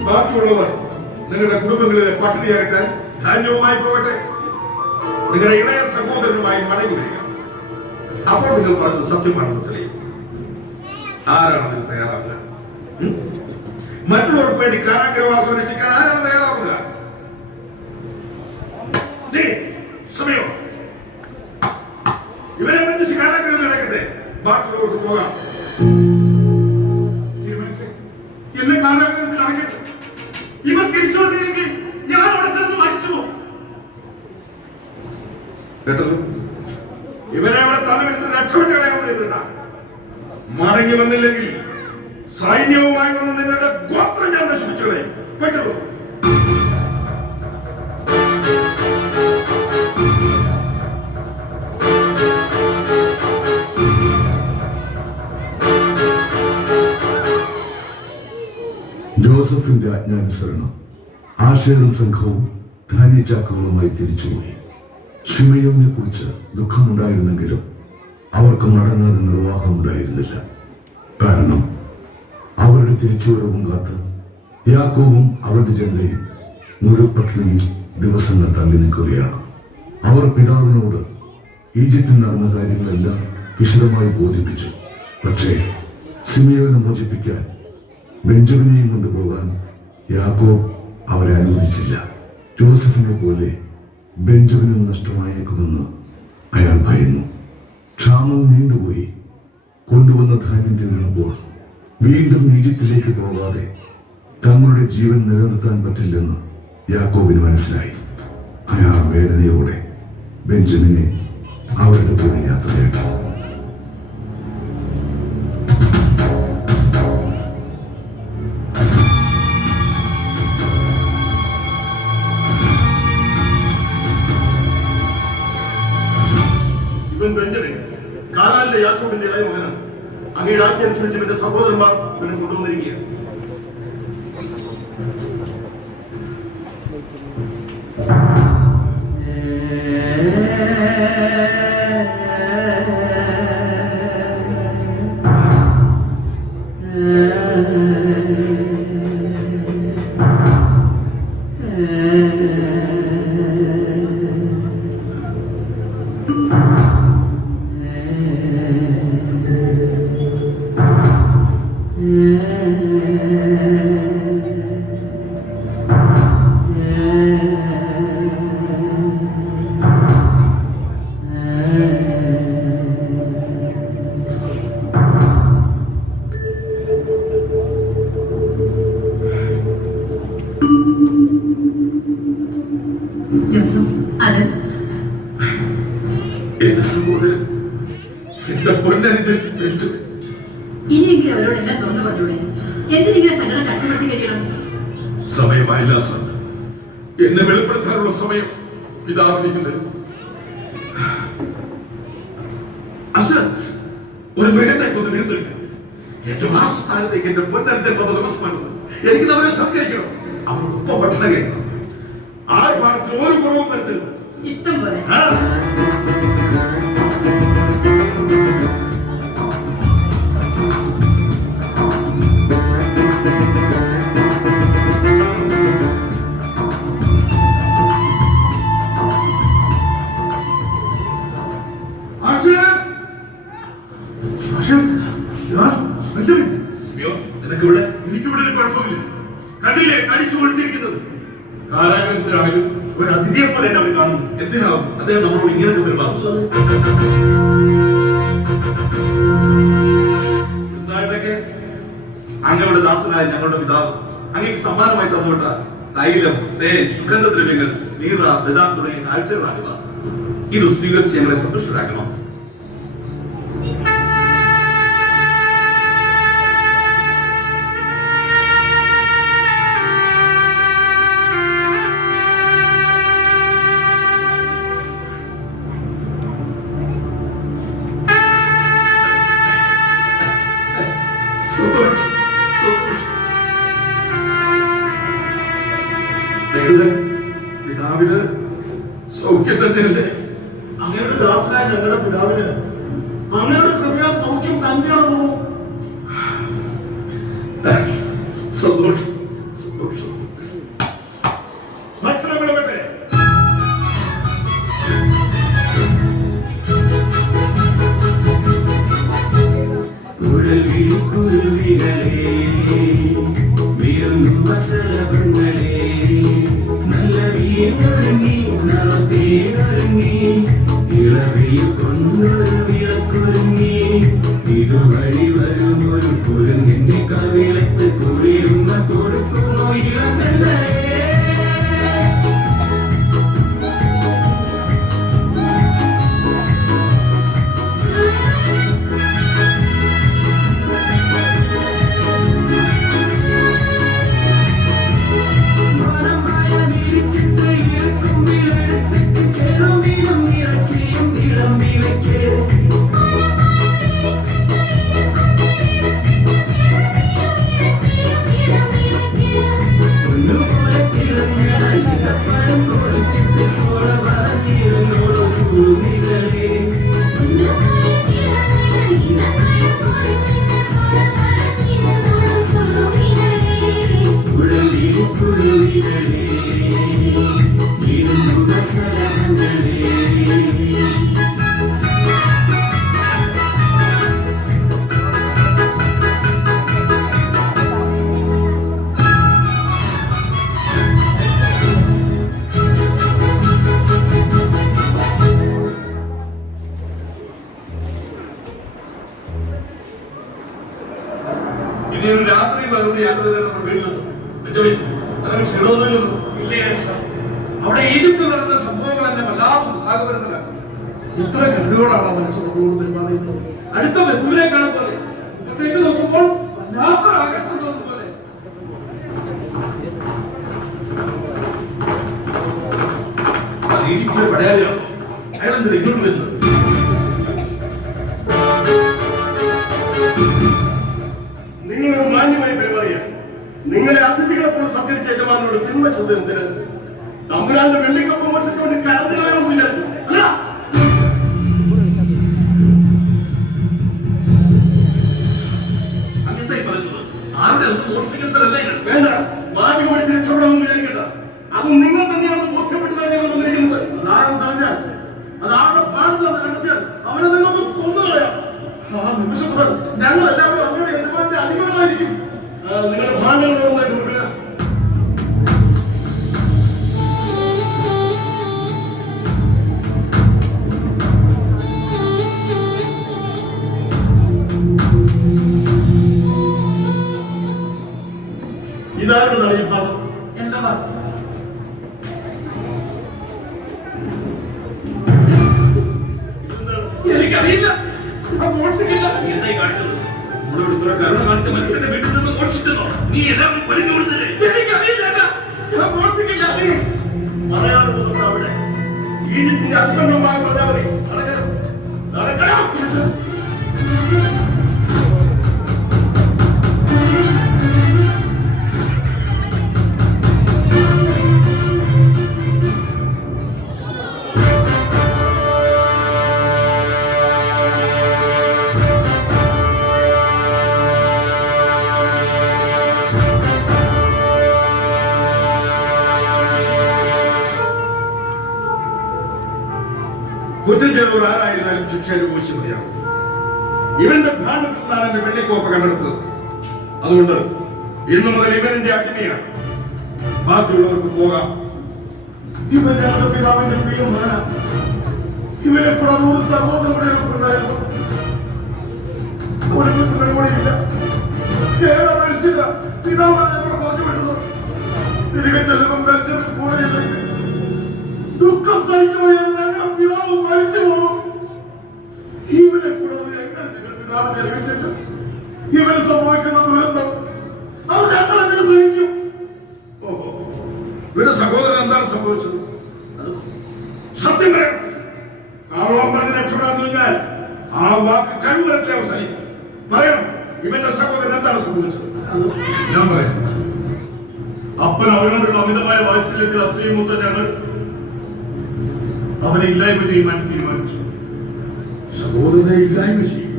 ബാക്കിയുള്ളവർ നിങ്ങളുടെ കുടുംബങ്ങളിലെ പട്ടിണിയാക്കാൻ ധാന്യവുമായി പോകട്ടെ. നിങ്ങളുടെ ഇളയ സഹോദരനുമായി മടങ്ങി വരിക. അപ്പോൾ നിങ്ങൾ പറഞ്ഞത് സത്യമാണെന്ന് തെളിയും. ആരാണ് നിങ്ങൾ തയ്യാറാവുക? മറ്റുള്ളവർക്ക് വേണ്ടി കാരാഗ്രഹവാസം രക്ഷിക്കാൻ ആരാണ് തയ്യാറാവുക? സമയോ ഇവരെ ബന്ധിച്ച് കാരാഗ്രഹം നടക്കട്ടെ. ബാക്കിയുള്ളവർക്ക് പോകാം. എന്നെ കാരാഗ്രഹത്തിൽ അടക്കട്ടെ. ഇവർ തിരിച്ചു വന്നിരിക്കെ ഞാൻ അവിടെ കിടന്ന് മരിച്ചു പോകും. കേട്ടല്ലോ, ഇവരെ അവിടെ തലവിട്ട് രക്ഷപ്പെട്ട കളയാവുന്ന മടങ്ങി വന്നില്ലെങ്കിൽ സൈന്യവുമായി വന്ന് നിങ്ങളുടെ ഗോത്രം ഞാൻ നശിപ്പിച്ചു കളയും. കേട്ടല്ലോ. ജോസഫിന്റെ ആജ്ഞാനുസരണം ആശേറും സംഘവും ധാന്യചാക്കുകളുമായി തിരിച്ചുപോയി. ശിമയോനെ കുറിച്ച് ദുഃഖമുണ്ടായിരുന്നെങ്കിലും അവർക്ക് മടങ്ങാതെ നിർവാഹമുണ്ടായിരുന്നില്ല. കാരണം അവരുടെ തിരിച്ചുവരവും കാത്ത് യാക്കോബും അവരുടെ ജനതയും മുഴുപട്ടിണിയിൽ ദിവസങ്ങൾ തള്ളി നിൽക്കുകയാണ്. അവർ പിതാവിനോട് ഈജിപ്തിൽ നടന്ന കാര്യങ്ങളെല്ലാം വിശദമായി ബോധിപ്പിച്ചു. പക്ഷേ സിമിയോനെ മോചിപ്പിക്കാൻ ബെഞ്ചമിനെയും കൊണ്ടുപോകാൻ യാക്കോബ് അവരെ അനുവദിച്ചില്ല. ജോസഫിനെ പോലെ ബെഞ്ചമിനും നഷ്ടമായേക്കുമെന്ന് അയാൾ ഭയന്നു. ക്ഷാമം നീണ്ടുപോയി. കൊണ്ടുവന്ന ധാന്യം തിന്നപ്പോൾ വീണ്ടും ഈജിപ്തിലേക്ക് പോകാതെ തങ്ങളുടെ ജീവൻ നിലനിർത്താൻ പറ്റില്ലെന്ന് യാക്കോബിന് മനസ്സിലായി. അയാൾ വേദനയോടെ ബെഞ്ചമിനെ അവരുടെ കൂടെ യാത്രയാക്കി. ഇവൻ ബെഞ്ചമിൻ കാനാനിലെ യാക്കോബിന്റെ ഇളയ മകനാണ്. അങ്ങയുടെ ആജ്ഞ അനുസരിച്ച് ഇവന്റെ സഹോദരന്മാർ ഇവനെ കൊണ്ടുവന്നിരിക്കുകയാണ്. ജോസഫ്, അത് എന്റെ സഹോദരൻ, എന്റെ പൊന്നനുജൻ ബെഞ്ചമിൻ. ഇനിയെങ്കിലും അവരോടെല്ലാം തുറന്നു പറഞ്ഞൂടെ? എന്തിനിങ്ങനെ സങ്കടം കടത്തിപ്പെടുത്തി കഴിയണം? സമയമായില്ല സന്ത്. എന്നെ വെളിപ്പെടുത്താനുള്ള സമയം പിതാവിലേക്ക് തരും. ഒരു മൃഗത്തെ കൊന്ന് വീഴ്ന്നെടുക്കണം. എന്റെ വാസസ്ഥാനത്തേക്ക് എന്റെ പൊന്നനുജൻ വന്ന ദിവസമാണ്. എനിക്ക് അവരെ സൽക്കരിക്കണം, അവരോടൊപ്പം ഭക്ഷണം കഴിക്കണം. ആ ഭാഗത്തിൽ ഒരു കുറവും വരുത്തരുത്. ഇഷ്ടം പോലെ. നിനക്കിവിടെ എനിക്കിവിടെ ഒരു കുഴപ്പമില്ല. കണ്ടില്ലേ കടിച്ചു കൊടുത്തിരിക്കുന്നത്? കാരാഗ്രഹത്തിലാണെങ്കിലും ഒരു അതിഥിയെ പോലെ അവർ കാണുന്നു. എന്തിനാവും അദ്ദേഹം നമ്മളോട് ഇങ്ങനെയൊക്കെ പെരുമാറുന്നത്? എന്തായതൊക്കെ അങ്ങയുടെ ദാസനായ ഞങ്ങളുടെ പിതാവ് അങ്ങേക്ക് സമ്മാനമായി തന്നോട്ട തൈലം, തേൻ, സുഗന്ധദ്രവ്യങ്ങൾ, നീറ, ബദാം തുടങ്ങിയ കാഴ്ചകളാണിവ. ഇത് സ്വീകരിച്ച് ഞങ്ങളെ സന്തുഷ്ടരാക്കണം. സന്തോഷം, സന്തോഷം. നിങ്ങളുടെ പിതാവിന് സൗഖ്യം തന്നെയല്ലേ? അങ്ങയുടെ ദാസനായ ഞങ്ങളുടെ പിതാവിന് അങ്ങയുടെ കൃപയാൽ സൗഖ്യം തന്നെയാണോ? സന്തോഷം, സന്തോഷം. ഭക്ഷണം വിളമ്പട്ടെ. കുരുവികളെ വീരുന്നും വസലവങ്ങളെ നല്ല വീരൊരുങ്ങി നടത്തേറങ്ങി ഇളവിയിൽ കൊണ്ടൊരു വിളക്കൊരുങ്ങി ഇതുവഴി വരും ഒരു കുരുങ്ങിന്റെ കവിളത്ത് കുളിരുന്ന കൊടുക്കുമോ ഇളത്തല്ലേ? ഇനി ഒരു രാത്രി പകർന്ന് യാത്ര ചെയ്താൽ നമ്മൾ വീട്ടിലെത്തും. ബെഞ്ചമിൻ, അങ്ങനെ ക്ഷീണമൊന്നുമില്ലല്ലോ? ഇല്ലേ സാർ, അവിടെ ഈജിപ്തിൽ നടന്ന സംഭവങ്ങൾ എന്നെ വല്ലാതെ ഉത്സാഹപരത്തിലാക്കി. എത്ര കണ്ണുകളാണ് മനസ്സോടുകൂടി പെരുമാറുന്നത്. അടുത്ത ബന്ധുവിനെ കാണും പോലെ മുഖത്തേക്ക് നോക്കുമ്പോൾ വല്ലാത്ത ആകർഷണം തോന്നും പോലെ. അത് ഈജിപ്തിലെ പടയാളിയാണ്. അയാൾ എന്തിനാ ഇങ്ങോട്ട് വരുന്നത്? നിങ്ങളോട് മാന്യമായി പെരുമാറിയ നിങ്ങളെ അതിഥികളെ പോലെ സത്കരിച്ച യജമാനോട് തിന്മ ചെയ്ത് എന്തിന്? തമ്പുരാന്റെ വെള്ളിക്കൊപ്പം മോശിച്ചുകൊണ്ട് കടന്നു കളയാൻ വിചാരിച്ചു അല്ല? ഇത്ര കരുണ കാണിച്ച മനുഷ്യന്റെ വീട്ടിൽ നിന്ന് മോഷിച്ചെന്നോ? നീ എല്ലാവരും പറഞ്ഞു കൊടുത്തില്ലേ? എനിക്കറിയില്ല, ഞാൻ മോശമില്ല. പറയാറ് പോകുന്നു അവിടെ ഈജിപ്തിന്റെ അസുഖമായ പ്രജാപതി നടക്കണം. കുറ്റം ചെയ്തവർ ആരായിരുന്നാലും ശിക്ഷ അനുഭവിച്ചു മതിയാകും. ഇവന്റെ ഭ്രാന്തത്തിൽ നിന്നാണ് എന്റെ വെള്ളിക്കോപ്പ കണ്ടെടുത്തത്. അതുകൊണ്ട് ഇന്നു മുതൽ ഇവന്റെ അഗ്നിയാണ്. ബാക്കിയുള്ളവർക്ക് പോകാം. ഇവൻ ഞങ്ങളുടെ പിതാവിന്റെ പ്രിയമാണ്. ഇവനെ കൂടാതെ ഒരു സഹോദരനുണ്ടായിരുന്നു. കൂടെയില്ല. കേടപേക്ഷിച്ചില്ല. പിതാവാണ് ഞങ്ങളെ പറഞ്ഞു വിട്ടത്. തിരികെ ചെല്ലുമ്പോൾ ബെഞ്ചമിൻ പോയില്ലെങ്കിൽ ദുഃഖം സഹിക്കുമ്പോൾ ഞങ്ങളുടെ പിതാവ് മരിച്ചു പോകും. ഇവനെ കൂടാതെ എങ്ങനെ നിങ്ങൾ പിതാവിനെ അറിയിച്ചില്ല? ഇവന് സംഭവിക്കുന്ന ദുരന്തം അത് ഞങ്ങൾ എങ്ങനെ സഹിക്കും? ഓഹോ, ഇവരുടെ സഹോദരൻ എന്താണ് സംഭവിച്ചത്? സത്യം പറയാം. കള്ളം പറഞ്ഞ് രക്ഷപ്പെടാൻ കഴിഞ്ഞാൽ ആ വാക്ക് കഴിവരത്തിൽ അവസാനിക്കും. പറയണം, ഇവന്റെ സഹോദരൻ എന്താണ് സംഭവിച്ചത്? ഞാൻ പറയാം. അപ്പൻ അവനോടുള്ള അമിതമായ വാത്സല്യത്തിൽ അസൂയമൂത്ത ഞങ്ങൾ അവനെ ഇല്ലായ്മ ചെയ്യുവാൻ തീരുമാനിച്ചു. സഹോദരനെ ഇല്ലായ്മ ചെയ്യും.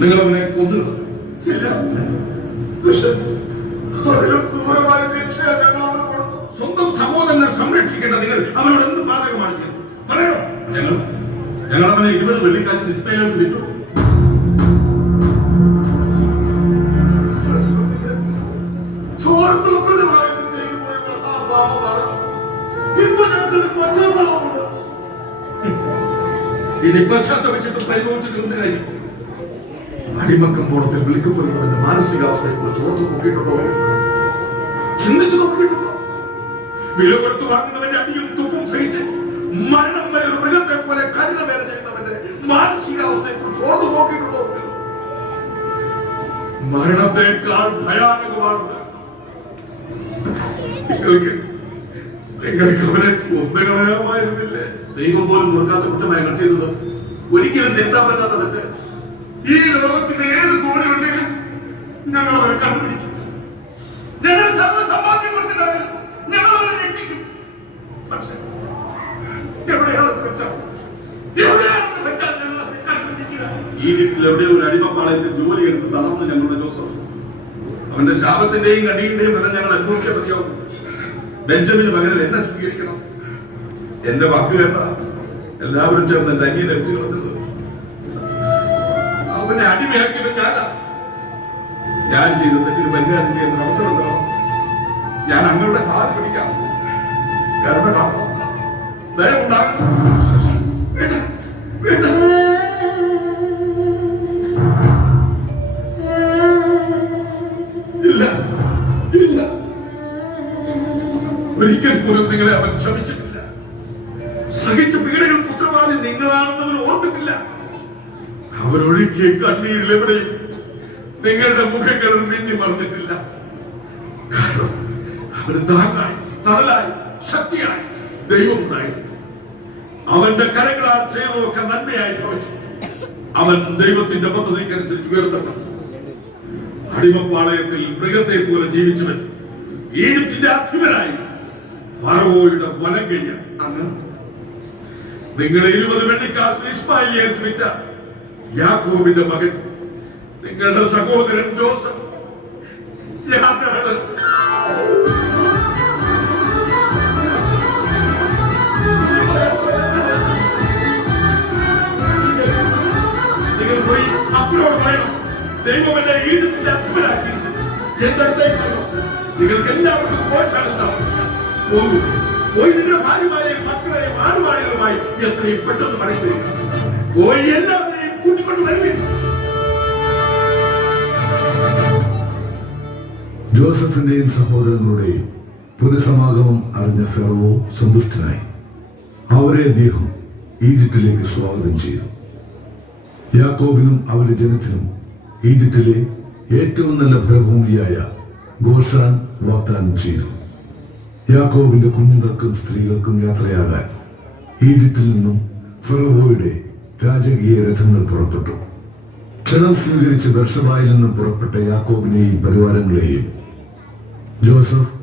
നിങ്ങൾ അവനെ കൊന്നു. ഇല്ല, പക്ഷെ അതിലും ക്രൂരമായ ശിക്ഷ ഞങ്ങൾ അവന് കൊടുത്തു. സ്വന്തം സഹോദരനെ സംരക്ഷിക്കേണ്ട നിങ്ങൾ അവനോട് എന്ത് പാതകമാണ് ചെയ്തത്? പറയണം. ഞങ്ങൾ അവനെ 20 വെള്ളിക്കാശ് ഇസ്മയിലേക്ക് വിട്ടു. ചോർത്തുള്ളപ്പോഴായിരുന്നു ചെയ്തു പോയ പാപമാണ്. ഇപ്പൊ ഞങ്ങൾക്ക് പശ്ചാത്താപമുണ്ട്. ഇനി പശ്ചാത്തപിച്ചിട്ടും പരിഭവിച്ചിട്ടും കാര്യം. അടിമക്കമ്പോളത്തിൽ വിളിക്കപ്പെടുന്നവന്റെ മാനസികാവസ്ഥയെ കുറിച്ച് ഓർത്തു നോക്കിയിട്ടുണ്ടോ? ചിന്തിച്ചു നോക്കിയിട്ടുണ്ടോ? വില കൊടുത്തു വാങ്ങുന്നവന്റെ അടിയും തുപ്പും സഹിച്ച് മരണം വരെ ഒരു മൃഗത്തെ പോലെ കഠിന വേല ചെയ്യുന്നവന്റെ മാനസികാവസ്ഥയെ കുറിച്ച് ഓർത്തു നോക്കിയിട്ടുണ്ടോ? മരണത്തെക്കാൾ ഭയാനകമാണത്. നിങ്ങൾക്ക് അവനെ കൊന്നുകളയാമായിരുന്നില്ലേ? ദൈവം പോലും മുറുകാത്ത കുറ്റമായി കണ്ടെയ്തത് ഒരിക്കലും തിരുത്താൻ പറ്റാത്ത തെറ്റ്. ഈ ലോകത്തിന്റെ ഏത് കോണിലുണ്ടെങ്കിലും ഞങ്ങൾ അവരെ കണ്ടുപിടിക്കും. ഞങ്ങൾ സർവ്വ സമ്പാദ്യം കൊടുത്തിട്ടാണ് ഞങ്ങൾ അവരെ രക്ഷിക്കും. പക്ഷേ എവിടെയാണെന്ന് വെച്ചാൽ ഞങ്ങൾ അവരെ കണ്ടുപിടിക്കുക. ഈജിപ്തിൽ എവിടെ ഒരു അടിമപ്പാളയത്തിൽ ജോലിയെടുത്ത് തളർന്ന് ഞങ്ങളുടെ ജോസഫ്. അവന്റെ ശാപത്തിന്റെയും കടിയുടെയും ഫലം ഞങ്ങൾ അനുഭവിക്കാൻ മതിയാവും. ബെഞ്ചമിന് പകരം എന്നെ സ്വീകരിക്കണം. എന്റെ വാക്ക് കേട്ട എല്ലാവരും ചേർന്ന് എന്റെ അനിയനെ വിട്ടുകളഞ്ഞത്. അവനെ അടിമയാക്കിയത് ഞാനാ. ഞാൻ ചെയ്ത തെറ്റിന് പരിഹാരം ചെയ്യുന്ന അവസരം തരണം. ഞാൻ അങ്ങയുടെ കാല് പിടിക്കാം. കരുണ കാണണം. ദയവുണ്ടാകണം. വേണ്ട, വേണ്ട. ഇല്ല, ഇല്ല. ഒരിക്കൽ പോലും നിങ്ങളെ അവൻ ശമിച്ചിട്ടില്ല. സഹിച്ച പീഡകൾക്ക് ഉത്തരവാദി നിങ്ങളാണെന്ന് അവൻ ഓർത്തിട്ടില്ല. അവൻ ഒഴുക്കിയ കണ്ണീരിൽ എവിടെയും നിങ്ങളുടെ മുഖങ്ങൾ മിന്നി മറന്നിട്ടില്ല. കാരണം അവന് താങ്ങായി, തണലായി, ശക്തിയായി ദൈവമുണ്ടായി. അവന്റെ കരങ്ങളാൽ ചെയ്തതൊക്കെ നന്മയായി ഭവിച്ചു. അവൻ ദൈവത്തിന്റെ പദ്ധതിക്കനുസരിച്ച് ഉയർത്തപ്പെട്ടു. അടിമപ്പാളയത്തിൽ മൃഗത്തെ പോലെ ജീവിച്ചവൻ ഈജിപ്തിന്റെ അധിപനായി ഫറവോയുടെ വലം കഴിയായി. അങ്ങ് നിങ്ങളെ 20 വെള്ളിക്കാശ് ഇസ്മായിലിലേക്ക് വിറ്റ യാക്കോബിന്റെ മകൻ നിങ്ങളുടെ സഹോദരൻ ജോസഫ് ഞാനാണ്. നിങ്ങൾ പോയി അപ്പനോട് പറയണം, ദൈവം എന്നെ ഈജിപ്തിന്റെ അധിപനാക്കി എന്റെ അടുത്തേക്ക് വരണം. നിങ്ങൾക്ക് എല്ലാവർക്കും പോയിട്ടാണ് താമസിക്കാം. പോകും. പോയി നിങ്ങളുടെ ഭാര്യമാരെയും മക്കളെയും ആടുമാടുകളുമായി എത്രയും പെട്ടെന്ന് മടങ്ങി വരിക. പോയി എല്ലാവരെയും കൂട്ടിക്കൊണ്ട് വരുവിൻ. ജോസഫിന്റെയും സഹോദരങ്ങളുടെയും പുനഃസമാഗമം അറിഞ്ഞ ഫെറവോ സന്തുഷ്ടനായി. അവരെ അദ്ദേഹം ഈജിപ്തിലേക്ക് സ്വാഗതം ചെയ്തു. യാക്കോബിനും അവരുടെ ജനത്തിനും ഈജിപ്തിലെ ഏറ്റവും നല്ല ഫലഭൂമിയായ ഗോഷാൻ വാഗ്ദാനം ചെയ്തു. യാക്കോബിന്റെ കുഞ്ഞുങ്ങൾക്കും സ്ത്രീകൾക്കും യാത്രയാകാൻ ഈജിപ്തിൽ നിന്നും ഫറവോയുടെ രാജകീയ രഥങ്ങൾ പുറപ്പെട്ടു. ക്ഷണം സ്വീകരിച്ച് ബർഷബായിൽ നിന്നും പുറപ്പെട്ട യാക്കോബിനെയും പരിവാരങ്ങളെയും ജോസഫ്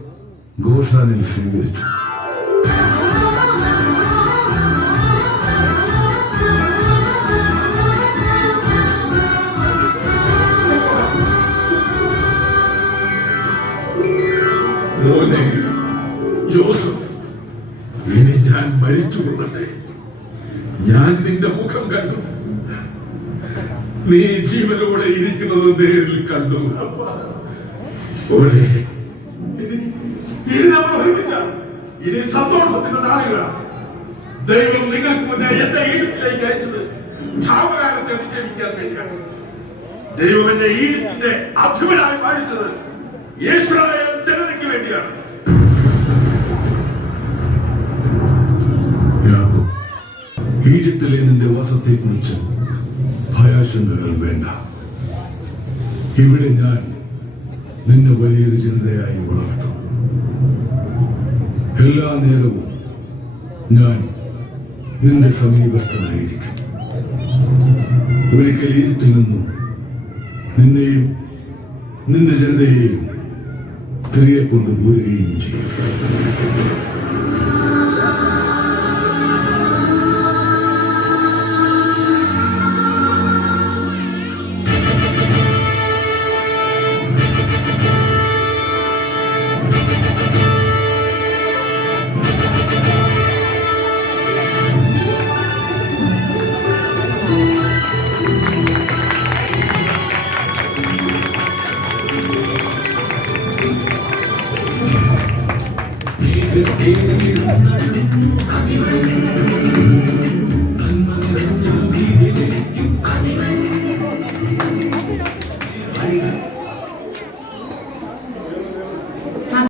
ഗോഷാനിൽ സ്വീകരിച്ചു. മോനെ ജോസഫ്, ഇനി ഞാൻ മരിച്ചു കൊള്ളട്ടെ. ഞാൻ നിന്റെ മുഖം കണ്ടു, നീ ജീവനോടെ ഇരിക്കുന്നത് നേരിൽ കണ്ടു. മോനെ, ഇനി നമ്മൾ ഒരുമിച്ചാണ്. ഇനി സന്തോഷത്തിന്റെ നാളുകളാണ്. ദൈവം നിങ്ങൾക്ക് മുന്നേ എന്നെ ഈജിപ്തിലേക്ക് അയച്ചത് ക്ഷാമകാലത്തെ അതിശയിക്കാൻ വേണ്ടിയാണ്. ദൈവം എന്നെ ഈജിപ്തിന്റെ അധിപനായി വാഴിച്ചത് ഇസ്രായേൽ ജനതയ്ക്ക് വേണ്ടിയാണ്. യാക്കോബ്, ഈജിപ്തിലെ നിന്റെ വാസത്തെ കുറിച്ച് ഭയാശങ്കകൾ വേണ്ട. ഇവിടെ ഞാൻ നിന്നെ വലിയൊരു ജനതയായി വളർത്തും. എല്ലാ നേരവും ഞാൻ നിന്റെ സമീപസ്ഥനായിരിക്കും. ഒരിക്കൽ ഈജിപ്തിൽ നിന്നും നിന്നെയും നിന്റെ ജനതയെയും തിരികെ കൊണ്ടുപോരുകയും ചെയ്യും. This